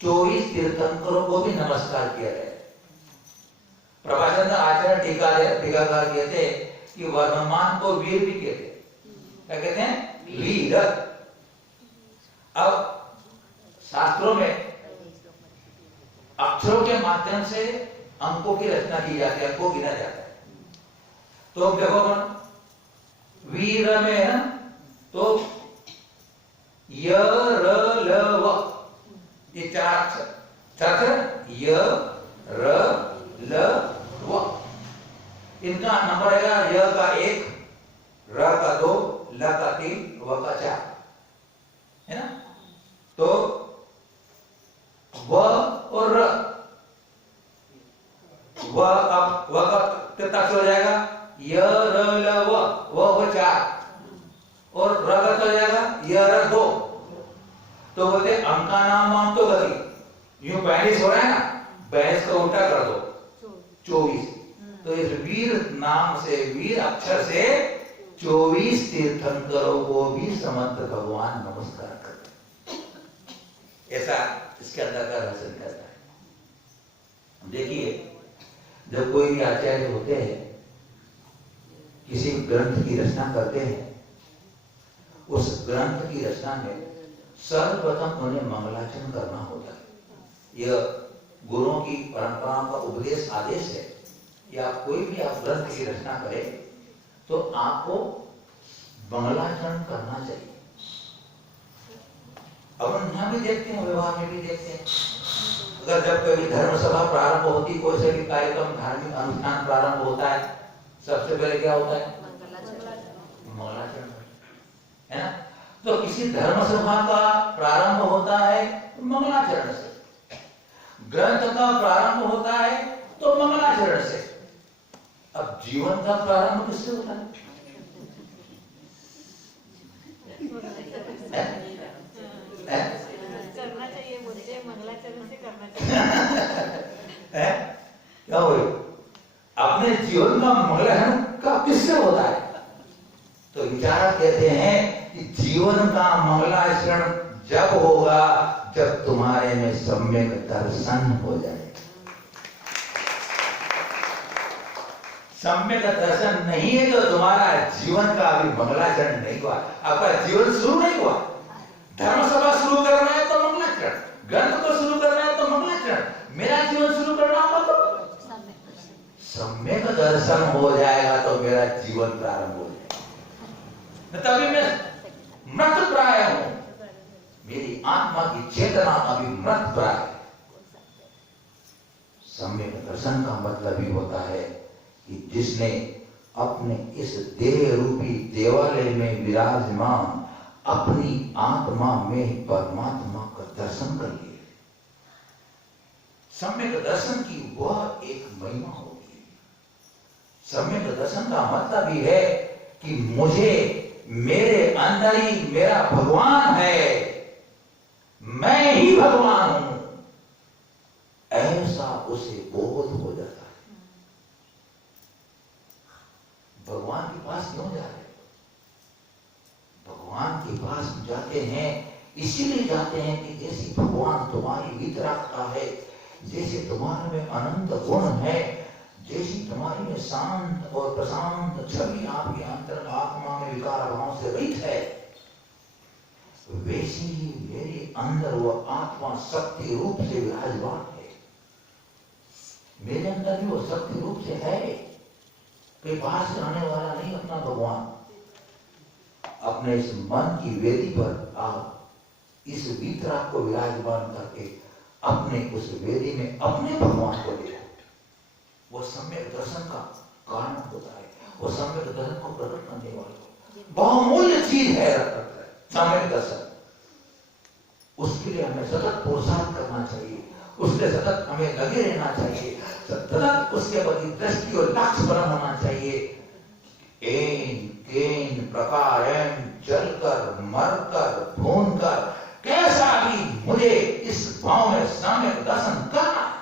24 तीर्थंकरों को भी नमस्कार किया गया। प्रभाचंद्र आचार्य टीकाकार कहते हैं कि वर्तमान को वीर भी कहते हैं। क्या कहते हैं? वीर। अब शास्त्रों में अक्षरों के माध्यम से अंकों की रचना की जाती है, अंकों गिना जाता है। तो देखो वीर में है तो य र ल व, ये 4 अक्षर य र ल व, इनका नंबर है य का 1, र का 2, ल का 3, व का 4, है ना? तो व और र, व का कितना हो जाएगा? य र ल व 4 और र का हो जाएगा य र 2। तो बोलते अंका नाम माम तो गति, यूं 42 हो रहा है ना, 42 का उल्टा कर दो 24। तो इस वीर नाम से, वीर अक्षर से 24 तीर्थंकरों को भी समर्थ भगवान नमस्कार करते। ऐसा इसके अंदर का रहस्य करता है। देखिए, जब कोई भी आचार्य होते हैं, किसी ग्रंथ की रचना करते हैं, उस ग्रंथ की रचना में सर्वप्रथम उन्हें मंगलाचरण करना होता है। यह गुरुओं की परंपरा का उपदेश आदेश है कि आप कोई भी आप ग्रंथ की रचना करें तो आपको मंगलाचरण करना चाहिए। अब हम यहाँ भी देखते हैं, व्यवहार में भी देखते हैं, अगर जब कभी धर्म सभा प्रारंभ होती, कोई से भी कार्यक्रम धार्मिक अनुष्ठान प्रारंभ होता है, सबसे पहले क्या होता है? मंगलाचरण, है ना? तो किसी धर्म सभा का प्रारंभ होता है मंगलाचरण से, ग्रंथ का प्रारंभ होता है तो मंगलाचरण से। अब जीवन का प्रारंभ किससे होता है? करना चाहिए, बोलते हैं मंगलाचरण से करना चाहिए। क्या हो? अपने जीवन का मंगलाचरण का किससे होता है? तो विचारक कहते हैं कि जीवन का मंगलाचरण जब होगा जब तुम्हारे में सम्यक दर्शन हो जाए। सम्यक दर्शन नहीं है तो तुम्हारा जीवन का अभी मंगलाचरण नहीं हुआ, आपका जीवन शुरू नहीं हुआ। धर्म सभा शुरू करना है तो मंगलाचरण, ग्रंथ को शुरू करना है तो मंगलाचरण, मेरा जीवन शुरू करना होगा तो सम्यक दर्शन हो जाएगा तो मेरा जीवन प्रारंभ हो जाएगा। तभी मैं मृत प्राय हूं, मेरी आत्मा की चेतना अभी मृत प्राय है। सम्यक दर्शन का मतलब ही होता है कि जिसने अपने इस देह रूपी देवालय में विराजमान अपनी आत्मा में परमात्मा का दर्शन कर लिए। सम्यक दर्शन की वह एक महिमा होगी। सम्यक दर्शन का मतलब ही है कि मुझे मेरे अंदर ही मेरा भगवान है, मैं ही भगवान हूं, ऐसा उसे बोध हो जाता है। भगवान के पास क्यों जा रहे? भगवान के पास जाते हैं इसीलिए जाते हैं कि जैसे भगवान तुम्हारी भीतर रखता है, जैसे तुम्हारे में अनंत गुण है, जैसी तुम्हारी में शांत और प्रशांत छवि आपके अंतर आत्मा में विकार भाव से रहित है, वैसी ही मेरे अंदर वो आत्मा शक्ति रूप से विराजमान है। मेरे अंदर भी वो शक्ति रूप से है, कोई बाहर से आने वाला नहीं। अपना भगवान अपने इस मन की वेदी पर आप इस वीतराग को विराजमान करके अपने उस वेदी में अपने भगवान को देखो। वो सम्यक दर्शन का कारण होता है, वो सम्यक दर्शन को प्रकट करने वाला बहुमूल्य चीज है सम्यक दर्शन। उसके लिए हमें सतत पुरुषार्थ करना चाहिए, उसके सतत हमें लगे रहना चाहिए, सतत उसके प्रति दृष्टि और लक्ष्य बना होना चाहिए। एन केन प्रकार जलकर मरकर भूनकर कैसा भी मुझे इस भाव में सम्यक दर्शन करना है।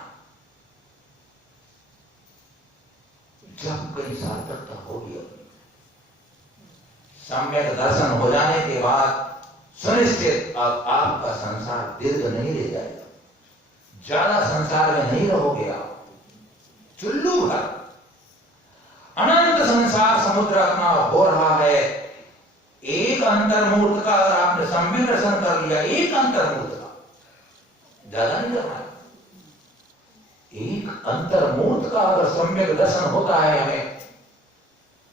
जब कई सार्थकता होगी, सम्यक दर्शन हो जाने के बाद सुनिश्चित अब आपका संसार दीर्घ नहीं रह जाएगा, ज्यादा संसार में नहीं रहोगे आप। चुल्लू भर अनंत संसार समुद्र अपना हो रहा है। एक अंतर्मूर्त का अगर आपने सम्यक दर्शन कर लिया, एक अंतर्मूर्त का, ज्यादा नहीं करना है, एक अंतर्मूर्त का अगर सम्यक दर्शन होता है हमें,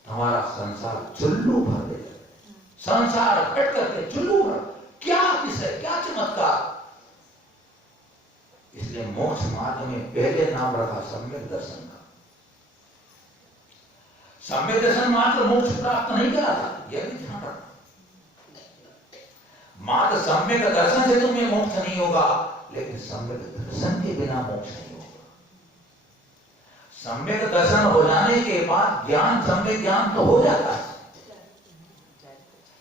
हमारा संसार चुल्लू भर दे जाए। संसार कट करके चुल्लू भर, क्या किसे क्या चमत्कार। इसलिए मोक्ष मार्ग में पहले नाम रखा सम्यक दर्शन का। सम्यक दर्शन मात्र मोक्ष प्राप्त नहीं करा था, यह भी ध्यान रखना। मात्र सम्यक दर्शन से तुम्हें मोक्ष नहीं होगा, लेकिन सम्यक दर्शन के बिना मोक्ष नहीं होगा। सम्यक दर्शन हो जाने के बाद ज्ञान, सम्यक ज्ञान तो हो जाता है।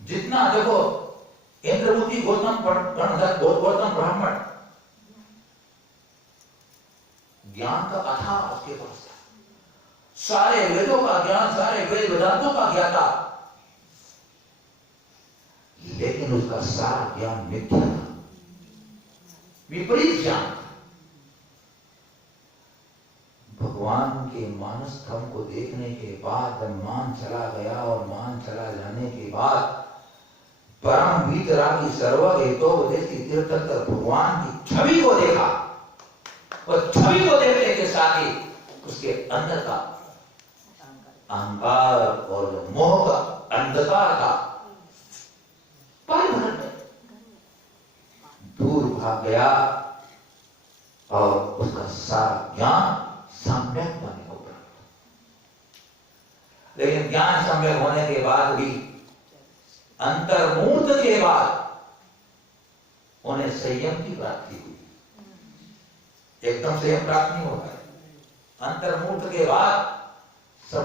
जितना देखो इंद्रभूति गौतम ब्राह्मण ज्ञान का अथाह उसके पास था, सारे वेदों का ज्ञान, सारे वेद वेदांतों का ज्ञाता, लेकिन उसका सारा ज्ञान मिथ्या था, विपरीत ज्ञान। भगवान के मानस धर्म को देखने के बाद जब मान चला गया, और मान चला जाने के बाद परम वीतरागी सर्वहेतोपदेशी तीर्थंकर भगवान की छवि को देखा, और छवि को देखने के साथ ही उसके अंदर का अहंकार और मोह का अंधकार था परिवर्तन में दूर भाग गया, और उसका सारा ज्ञान सम्यक बने को प्राप्त। लेकिन ज्ञान सम्यक होने के बाद भी अंतर्मूर्त के बाद उन्हें संयम की प्राप्ति हुई। एकदम संयम प्राप्त नहीं होता है, अंतर्मूर्त के बाद सब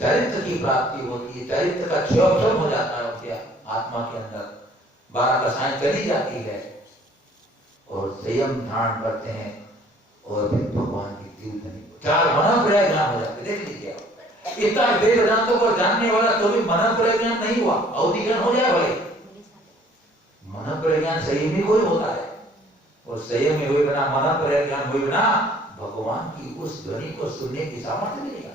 चरित्र की प्राप्ति होती है। चरित्र का क्षयोक्षम हो जाता है उनके आत्मा के अंदर, 12 कक्षाएं चली जाती है, और संयम धारण करते हैं, और फिर भगवान की तीव्र नहीं, 4 मनोप्रय ज्ञान हो जाते। देख लीजिए आप, इतना वेद वेदांतों को जानने वाला तो भी मनोप्रय ज्ञान नहीं हुआ, अवधि ज्ञान हो जाए भले, मनोप्रय ज्ञान संयमी कोई होता है, और संयम में हुए बिना, मनोप्रय ज्ञान हुए बिना भगवान की उस ध्वनि को सुनने की सामर्थ्य मिलेगा।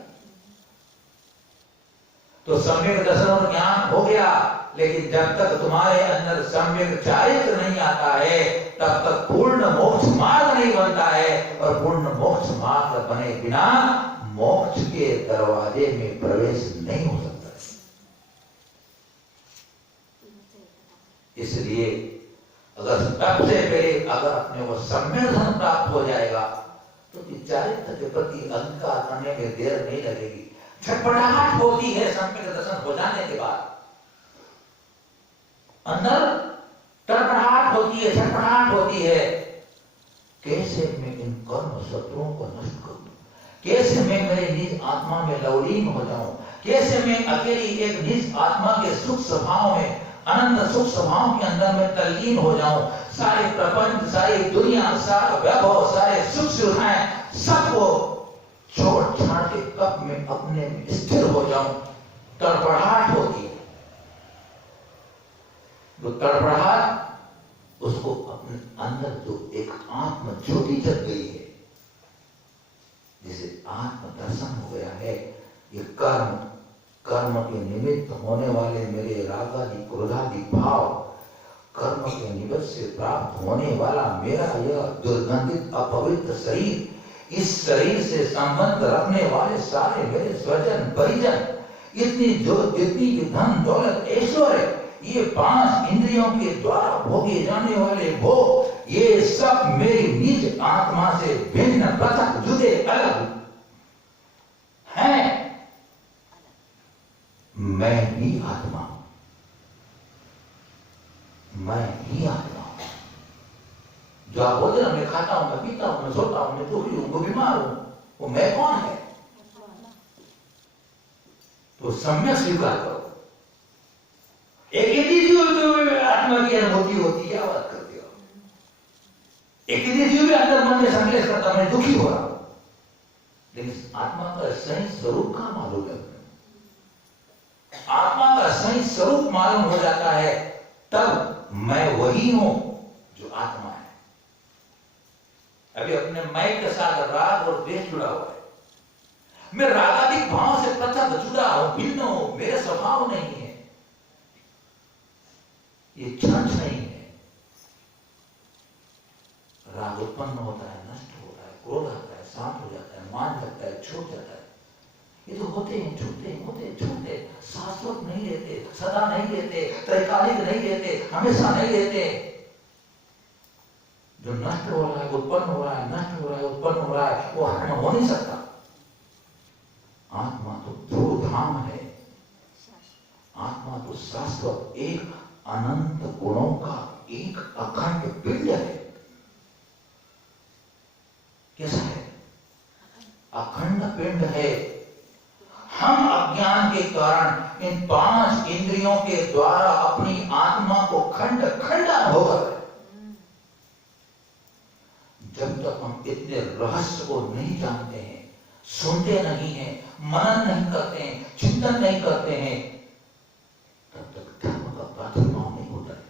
तो सम्यक दर्शन और ज्ञान हो गया, लेकिन जब तक तुम्हारे अंदर सम्यक चारित्र नहीं आता है, तब तक पूर्ण मोक्ष मार्ग नहीं बनता है, और पूर्ण मोक्ष मार्ग बने बिना मोक्ष के दरवाजे में प्रवेश नहीं हो सकता है। इसलिए अगर सबसे पहले अगर अपने को सम्यक दर्शन प्राप्त हो जाएगा, तो चारित्र के प्रति अंगीकार करने में देर नहीं लगेगी। छटपटाहट होती है सम्यक दर्शन हो जाने के बाद, अंदर तड़पड़ाहट होती है, छटपटाहट होती है, कैसे मैं इन कर्म शत्रुओं को नष्ट करूं, कैसे मैं मेरे निज आत्मा में लवलीन हो जाऊं, कैसे मैं अकेली एक निज आत्मा के सुख स्वभाव में, अनंत सुख स्वभाव के अंदर में तल्लीन हो जाऊं, सारे प्रपंच, सारी दुनिया, सारा वैभव, सारे सुख सुविधाएं सबको छोड़ छाड़ के कब में अपने में स्थिर हो जाऊं। तड़पड़ाहट होती है, वो तड़पड़ाहट उसको अपने अंदर जो एक आत्म ज्योति जग गई है, जिसे आत्म दर्शन हो ये कर्म, कर्म के निमित्त होने वाले मेरे रागादि क्रोधादि भाव, कर्म के निमित्त से प्राप्त होने वाला मेरा यह दुर्गंधित अपवित्र शरीर, इस शरीर से संबंध रखने वाले सारे मेरे स्वजन परिजन, जितनी भी धन दौलत ऐश्वर्य, ये 5 इंद्रियों के द्वारा भोगे जाने वाले भोग, ये सब मेरी निज आत्मा से भिन्न, पृथक, जुदे, अलग हैं। मैं ही आत्मा हूं, मैं ही आत्मा हूं। जो आप बोलते ना, मैं खाता हूं, मैं पीता हूं, मैं सोता हूं, मैं दुखी हूं, मैं बीमार हूं, वो मैं कौन है? तो सम्यक स्वीकार करो। एक ही आत्मा की अनुभूति होती है, क्या बात करते हो? एक ही जीव भी अंदर मन में संकलेश करता, मैं दुखी हो रहा हूं, लेकिन आत्मा का सही स्वरूप कहां मालूम है? आत्मा का सही स्वरूप मालूम हो जाता है, तब मैं वही हूं जो आत्मा है। अभी अपने मैं के साथ राग और द्वेष जुड़ा हुआ है। मैं रागादिक भाव से पृथक, जुड़ा हूं, भिन्न हूं, मेरे स्वभाव नहीं है, ये क्षण नहीं है। राग उत्पन्न होता है, नष्ट होता है, क्रोध आता है, शांत हो जाता है, मान जाता है, छूट जाता है। ये तो होते हैं, छूटते हैं, होते हैं, छूटते, शाश्वत नहीं रहते, सदा नहीं रहते, त्रैकालिक नहीं रहते, हमेशा नहीं रहते। जो नष्ट हो रहा है, उत्पन्न हो रहा है, नष्ट हो रहा है, उत्पन्न हो रहा है, वो हमें हो नहीं सकता। आत्मा तो ध्रुव धाम है, आत्मा तो शाश्वत, एक अनंत गुणों का एक अखंड पिंड है। कैसा है? अखंड पिंड है। हम अज्ञान के कारण इन 5 इंद्रियों के द्वारा अपनी आत्मा को खंड खंड अनुभव कर रहे हैं। जब तक हम इतने रहस्य को नहीं जानते हैं, सुनते नहीं हैं, मनन नहीं करते हैं, चिंतन नहीं करते हैं, तब तक धर्म का प्रादुर्भाव नहीं होता है।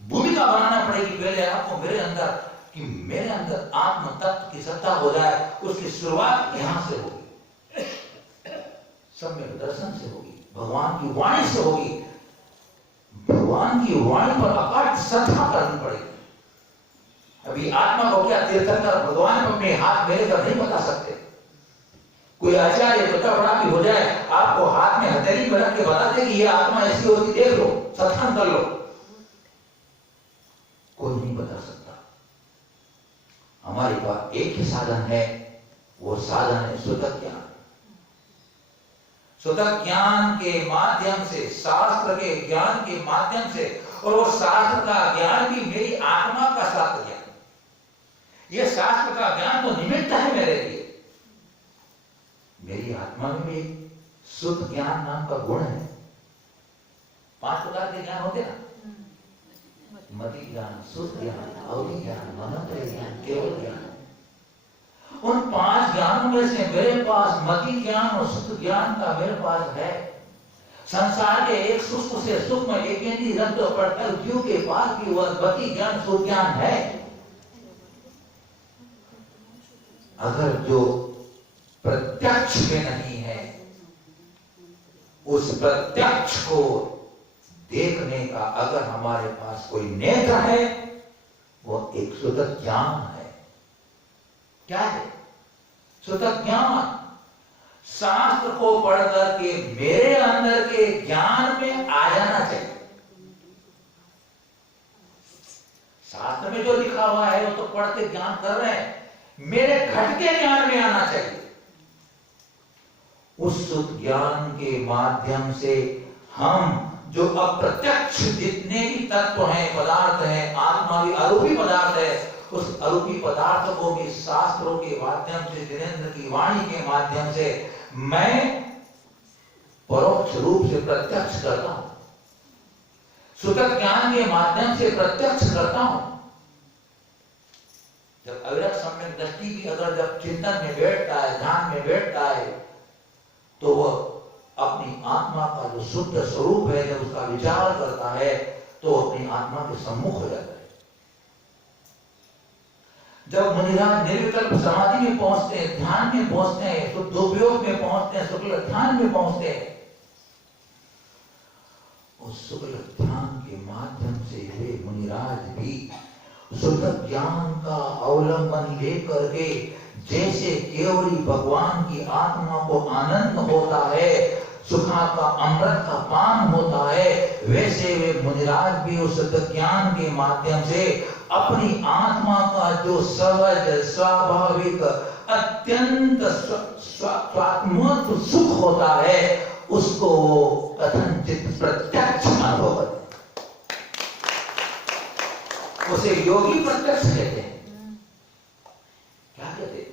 भूमिका बनाना पड़ेगी पहले आपको मेरे अंदर, कि मेरे अंदर आत्म तत्व की सत्ता हो जाए। उसकी शुरुआत यहां से होगी, सम्यक दर्शन से होगी, भगवान की वाणी से होगी। भगवान की वाणी पर अकाट श्रद्धा करनी पड़ेगी। अभी आत्मा को क्या तीर्थंकर भगवान अपने हाथ मेरे कर नहीं बता सकते। कोई आचार्य बता बड़ा भी हो जाए, आपको हाथ में हथेली में रख के बता दे कि ये आत्मा ऐसी होती, देख लो, सत्संग कर लो, कोई नहीं बता सकता। हमारे पास एक ही साधन है, वो साधन है सुतक ज्ञान। सुतक ज्ञान के माध्यम से, शास्त्र के ज्ञान के माध्यम से, और वो शास्त्र का ज्ञान भी मेरी आत्मा का शास्त्र ज्ञान। ये शास्त्र का ज्ञान तो निमित्त है मेरे लिए। मेरी आत्मा में भी शुद्ध ज्ञान नाम का गुण है। 5 प्रकार के ज्ञान होते ना, मति ज्ञान, शुद्ध ज्ञान, अवधि ज्ञान, मनोत्रय ज्ञान, केवल ज्ञान। उन 5 ज्ञानों में से मेरे पास मति ज्ञान और शुद्ध ज्ञान का मेरे पास है। संसार के एक सूक्ष्म से सूक्ष्म एक रत्न पढ़कर जीव के पास भी वह मति ज्ञान, शुद्ध ज्ञान है। अगर जो प्रत्यक्ष में नहीं है, उस प्रत्यक्ष को देखने का अगर हमारे पास कोई नेत्र है, वो एक शुद्ध ज्ञान है। क्या है? शुद्ध ज्ञान। शास्त्र को पढ़ करके मेरे अंदर के ज्ञान में आ जाना चाहिए। शास्त्र में जो लिखा हुआ है वो तो पढ़ के ज्ञान कर रहे हैं, मेरे घट के ज्ञान में आना चाहिए। उस शुद्ध ज्ञान के माध्यम से हम जो अप्रत्यक्ष जितने भी तत्व हैं, पदार्थ हैं, आत्मा भी अरूपी पदार्थ है, उस अरूपी पदार्थ को भी शास्त्रों के माध्यम से, जिनेंद्र की वाणी के माध्यम से मैं परोक्ष रूप से प्रत्यक्ष करता हूं। सुतक ज्ञान के माध्यम से प्रत्यक्ष करता हूं। जब अविरत सम्यक दृष्टि भी अगर जब चिंतन में बैठता है, ध्यान में बैठता है, तो वह अपनी आत्मा का जो शुद्ध स्वरूप है, जब उसका विचार करता है, तो अपनी आत्मा के सम्मुख हो जाता है। जब मुनिराज निर्विकल्प समाधि में पहुंचते हैं, ध्यान में पहुंचते हैं, तो दुर्योग में पहुंचते हैं, शुक्ल ध्यान में पहुंचते हैं, उस शुक्ल ध्यान के माध्यम से वे मुनिराज भी शुद्ध ज्ञान का अवलंबन लेकर के जैसे केवली भगवान की आत्मा को आनंद होता है, सुखा का अमृत का पान होता है, वैसे वे मुनिराज भी उस ज्ञान के माध्यम से अपनी आत्मा का जो सहज स्वाभाविक अत्यंत स्वात्मत्व सुख होता है उसको कथनचित प्रत्यक्ष अनुभव करते, उसे योगी प्रत्यक्ष कहते हैं। क्या कहते हैं?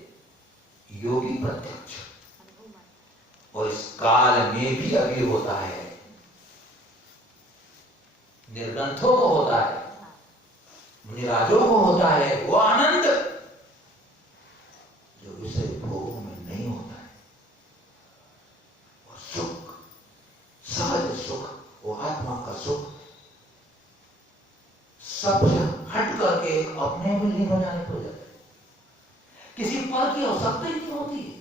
योगी प्रत्यक्ष। और इस काल में भी अभी होता है, निर्ग्रंथों को होता है, मुनिराजों को होता है वो आनंद जो विषय भोगों में नहीं होता है, और सुख, सहज सुख, वो आत्मा का सुख सब हट करके अपने में लीन हो जाने को जाता है। किसी पर की आवश्यकता ही नहीं होती है,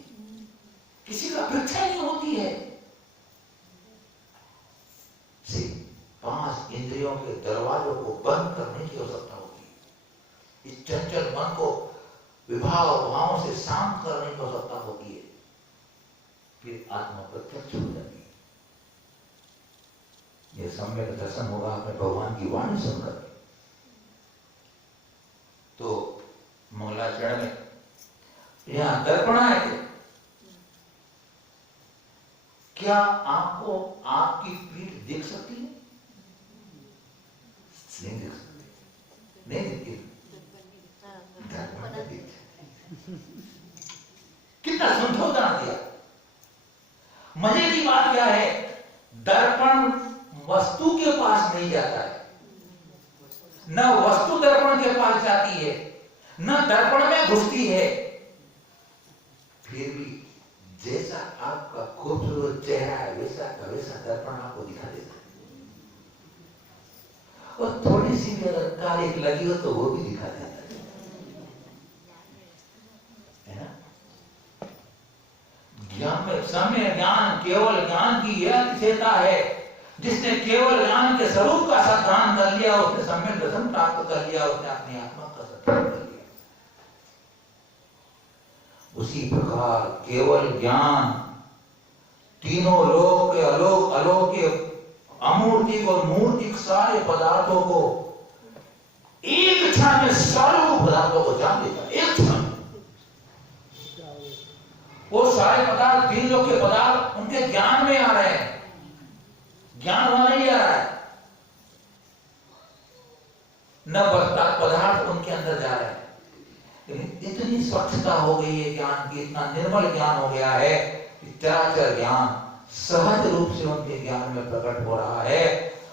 किसी का अपेक्षा नहीं होती है। पांच इंद्रियों के दरवाजों को बंद करने की आवश्यकता होती है। इस चंचल मन को विभाव भावों से शांत करने की आवश्यकता होती है, फिर आत्मा प्रत्यक्ष हो जाती है। यह सम्यक दर्शन होगा अपने भगवान की वाणी सुनकर। तो मंगलाचरण में यहां दर्पण आए थे, क्या आपको आपकी पीठ दिख सकती है? नहीं दिख सकती, नहीं दिखती। कितना सुंदर उदाहरण दिया। मजे की बात क्या है, दर्पण वस्तु के पास नहीं जाता है, न वस्तु दर्पण के पास जाती है, न दर्पण में घुसती है, फिर भी जैसा आपका खूबसूरत चेहरा है वैसा का वैसा दर्पण आपको दिखा देता है। और थोड़ी सी भी अगर कालिक लगी हो तो वो भी दिखा देता है ना? ज्ञान में सम्यक ज्ञान, केवल ज्ञान की यह विशेषता है, जिसने केवल ज्ञान के स्वरूप का साधन कर लिया, उसने सम्यक दर्शन प्राप्त कर लिया, उसने अपनी आत्मा का साधन कर लिया। उसी प्रकार केवल ज्ञान तीनों लोक के अलोक अलौकिक अमूर्तिक और मूर्तिक सारे पदार्थों को एक क्षण में सारे पदार्थों को जान लेता है। एक क्षण वो सारे पदार्थ, तीन लोक के पदार्थ उनके ज्ञान में आ रहे हैं, ज्ञान वहां नहीं आ रहा है, न पदार्थ उनके अंदर जा रहे हैं। इतनी स्वच्छता हो गई है ज्ञान की, इतना निर्मल ज्ञान हो गया है कि चराचर ज्ञान सहज रूप से उनके ज्ञान में प्रकट हो रहा है।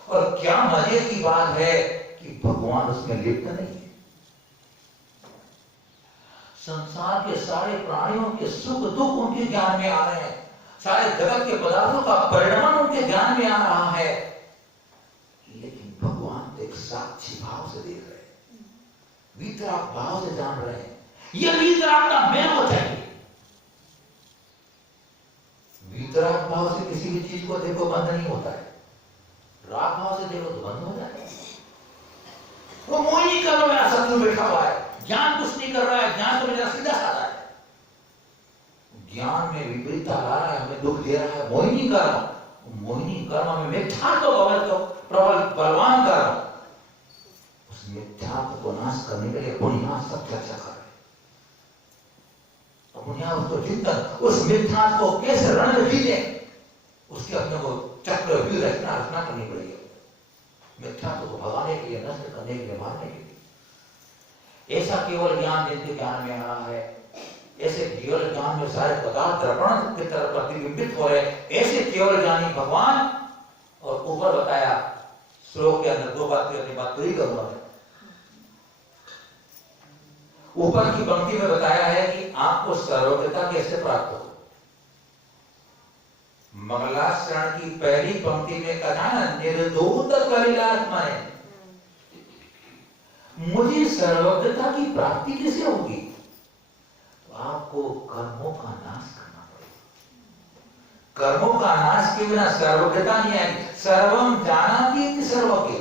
और क्या मजे की बात है कि भगवान उसमें लिप्त नहीं है। संसार के सारे प्राणियों के सुख दुख उनके ज्ञान में आ रहे हैं, सारे जगत के पदार्थों का परिणाम उनके ज्ञान में आ रहा है, लेकिन भगवान एक साक्षी भाव से देख रहे हैं, वीतराग भाव से जान रहे हैं। यह वीतराग का मेरे को चाहिए। वीतराग भाव से किसी भी चीज को देखो बंद नहीं होता है, राग भाव से देखो तो बंद हो जाता है। वो मोहिनी कर्म में शत्रु बैठा हुआ है, ज्ञान कुछ नहीं कर रहा है, ज्ञान तो मेरा सीधा साधा है, ज्ञान में विपरीतता ला रहा है, हमें दुख दे रहा है। मोहिनी कर्म, मोहिनी कर्म में मिथ्या तो प्रबल बलवान कर्म, उस मिथ्या को नाश करने के लिए पुण्यास सब चर्चा कर रहे हैं। पुण्यास तो चिंतन, उस मिथ्या को कैसे रण में जीते, उसके अपने को चक्र भी रचना करनी पड़ेगी। मिथ्या को भगाने के लिए, नष्ट करने के लिए, मारने के लिए। ऐसा केवल ज्ञान जिनके ज्ञान में आ रहा है, ऐसे केवल ज्ञान में सारे पदार्थ दर्पण की तरफ प्रतिबिंबित हो रहे, ऐसे केवल ज्ञानी भगवान। और ऊपर बताया श्लोक के अंदर दो बातें, अपनी बात पूरी करूंगा। ऊपर की पंक्ति में बताया है कि आपको सर्वज्ञता कैसे प्राप्त हो। मंगलाचरण की पहली पंक्ति में कहा निर्धूत कलिलात्मा है, मुझे सर्वज्ञता की प्राप्ति कैसे होगी? तो आपको कर्मों का नाश करना पड़ेगा। कर्मों का नाश के बिना सर्वज्ञता नहीं आएगी। सर्वम जानाति इति सर्वज्ञ।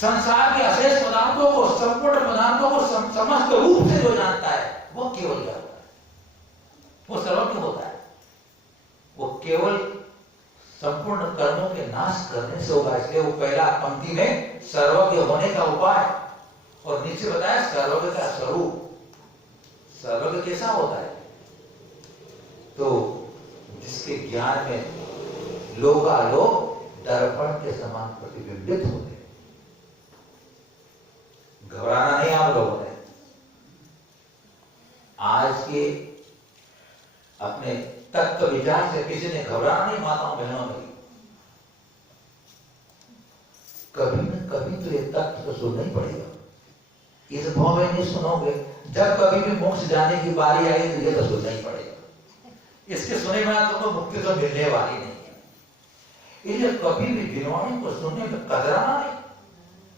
संसार के अशेष पदार्थों को, संपूर्ण पदार्थों को समस्त रूप से जो जानता है वो केवल क्या होता है? वो सर्वज्ञ होता है। वो केवल संपूर्ण कर्मों के नाश करने से होगा। इसलिए वो पहला पंक्ति में सर्वज्ञ होने का उपाय और नीचे बताया सर्वज्ञ का स्वरूप। सर्वज्ञ कैसा होता है? तो जिसके ज्ञान में लोकालोक दर्पण के समान प्रतिबिंबित होते हैं। घबराना नहीं आप लोगों ने। आज के अपने तत्व विचार से किसी ने घबराना नहीं, माताओं बहनों में। कभी न कभी तो ये तत्व तो सुनना ही पड़ेगा। इस भाव में नहीं सुनोगे, जब कभी भी मोक्ष जाने की बारी आई तो ये तो सुनना ही पड़ेगा। इसके सुने में तुमको मुक्ति तो मिलने वाली नहीं है। इसलिए कभी भी गिनवाणी को सुनने में कतराना नहीं।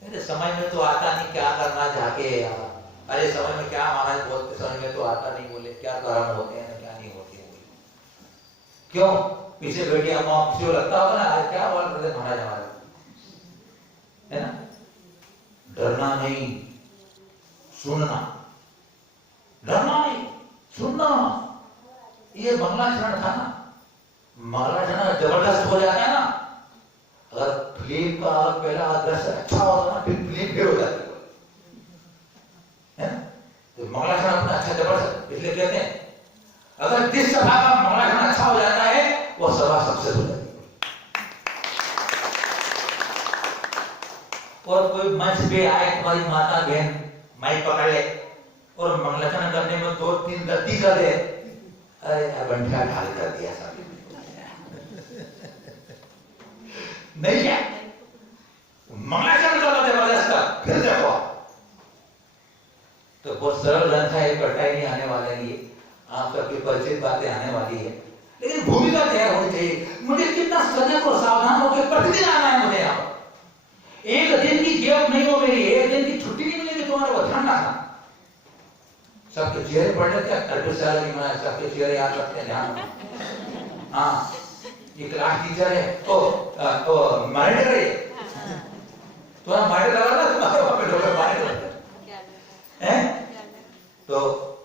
अरे समय में तो आता नहीं, क्या करना जाके यार। अरे समय में क्या महाराज बोलते, समय में तो आता नहीं, बोले क्या कर्म होते हैं क्या नहीं होते हैं। क्यों पीछे बैठी अम्मा किसी को लगता होगा ना, अरे क्या बोल रहे थे महाराज हमारे, है ना। डरना नहीं, सुनना। डरना नहीं, सुनना। ये मंगलाचरण था ना, मंगलाचरण जबरदस्त हो जाता है ना। अगर फिल्म का पहला दृश्य अच्छा होगा ना, फिर फिल्म फिर हो जाती है ना। तो मंगलाचरण अपना अच्छा जबरदस्त, इसलिए कहते हैं अगर जिस सभा का मंगलाचरण अच्छा हो जाता है वो सभा सक्सेस हो जाती है। और कोई मंच पे आए, तुम्हारी माता बहन माइक पकड़ ले और मंगलाचरण करने में 2-3 गलती कर दे, अरे बंठा ढाल कर दिया सब। नहीं क्या मंगलाचरण कर लो जबरदस्त, फिर देखो। तो बहुत सरल ग्रंथ है, कटाई नहीं आने वाले लिए, आप सबकी परिचित बातें आने वाली है। लेकिन भूमिका तैयार होनी चाहिए। मुझे कितना सजग और सावधान होकर प्रतिदिन आना है मुझे यहाँ। एक दिन की गेप नहीं हो मेरी, एक दिन की छुट्टी नहीं मिलेगी तुम्हारे को, ध्यान रखना। सबके चेहरे पढ़ लेते हैं, सबके चेहरे याद रखते हैं, ध्यान रखना। हाँ, ये क्लास टीचर है तो मॉनिटर है, तुम्हारा मॉनिटर लगा ना, तुम्हारे वहां पे डॉक्टर मॉनिटर है। तो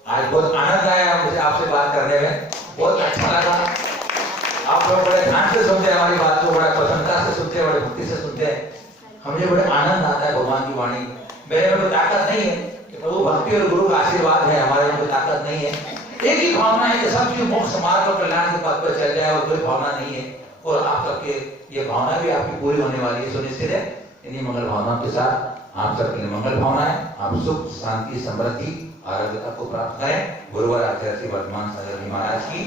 आज बहुत आनंद आया मुझे आपसे बात करने में, बहुत अच्छा लगा। आप लोग बड़े ध्यान से सुनते हैं हमारी बात को, बड़ा प्रसन्नता से सुनते हैं, बड़े भक्ति से सुनते हैं। हमें बड़े आनंद आता है भगवान की वाणी। मेरे में कोई ताकत नहीं है कि प्रभु भक्ति और गुरु का आशीर्वाद है, हमारे में कोई ताकत नहीं है। एक ही भावना है कि सब चीज मोक्ष मार्ग और कल्याण के पथ पर चल जाए, और कोई भावना नहीं है। और आप सबके ये भावना भी आपकी पूरी होने वाली है, सुनिश्चित है। इन्हीं मंगल भावनाओं के साथ आप सबके लिए मंगल भावना है। आप सुख शांति समृद्धि आरोग्यता को प्राप्त करें। गुरुवर आचार्य श्री वर्तमान सागर महाराज की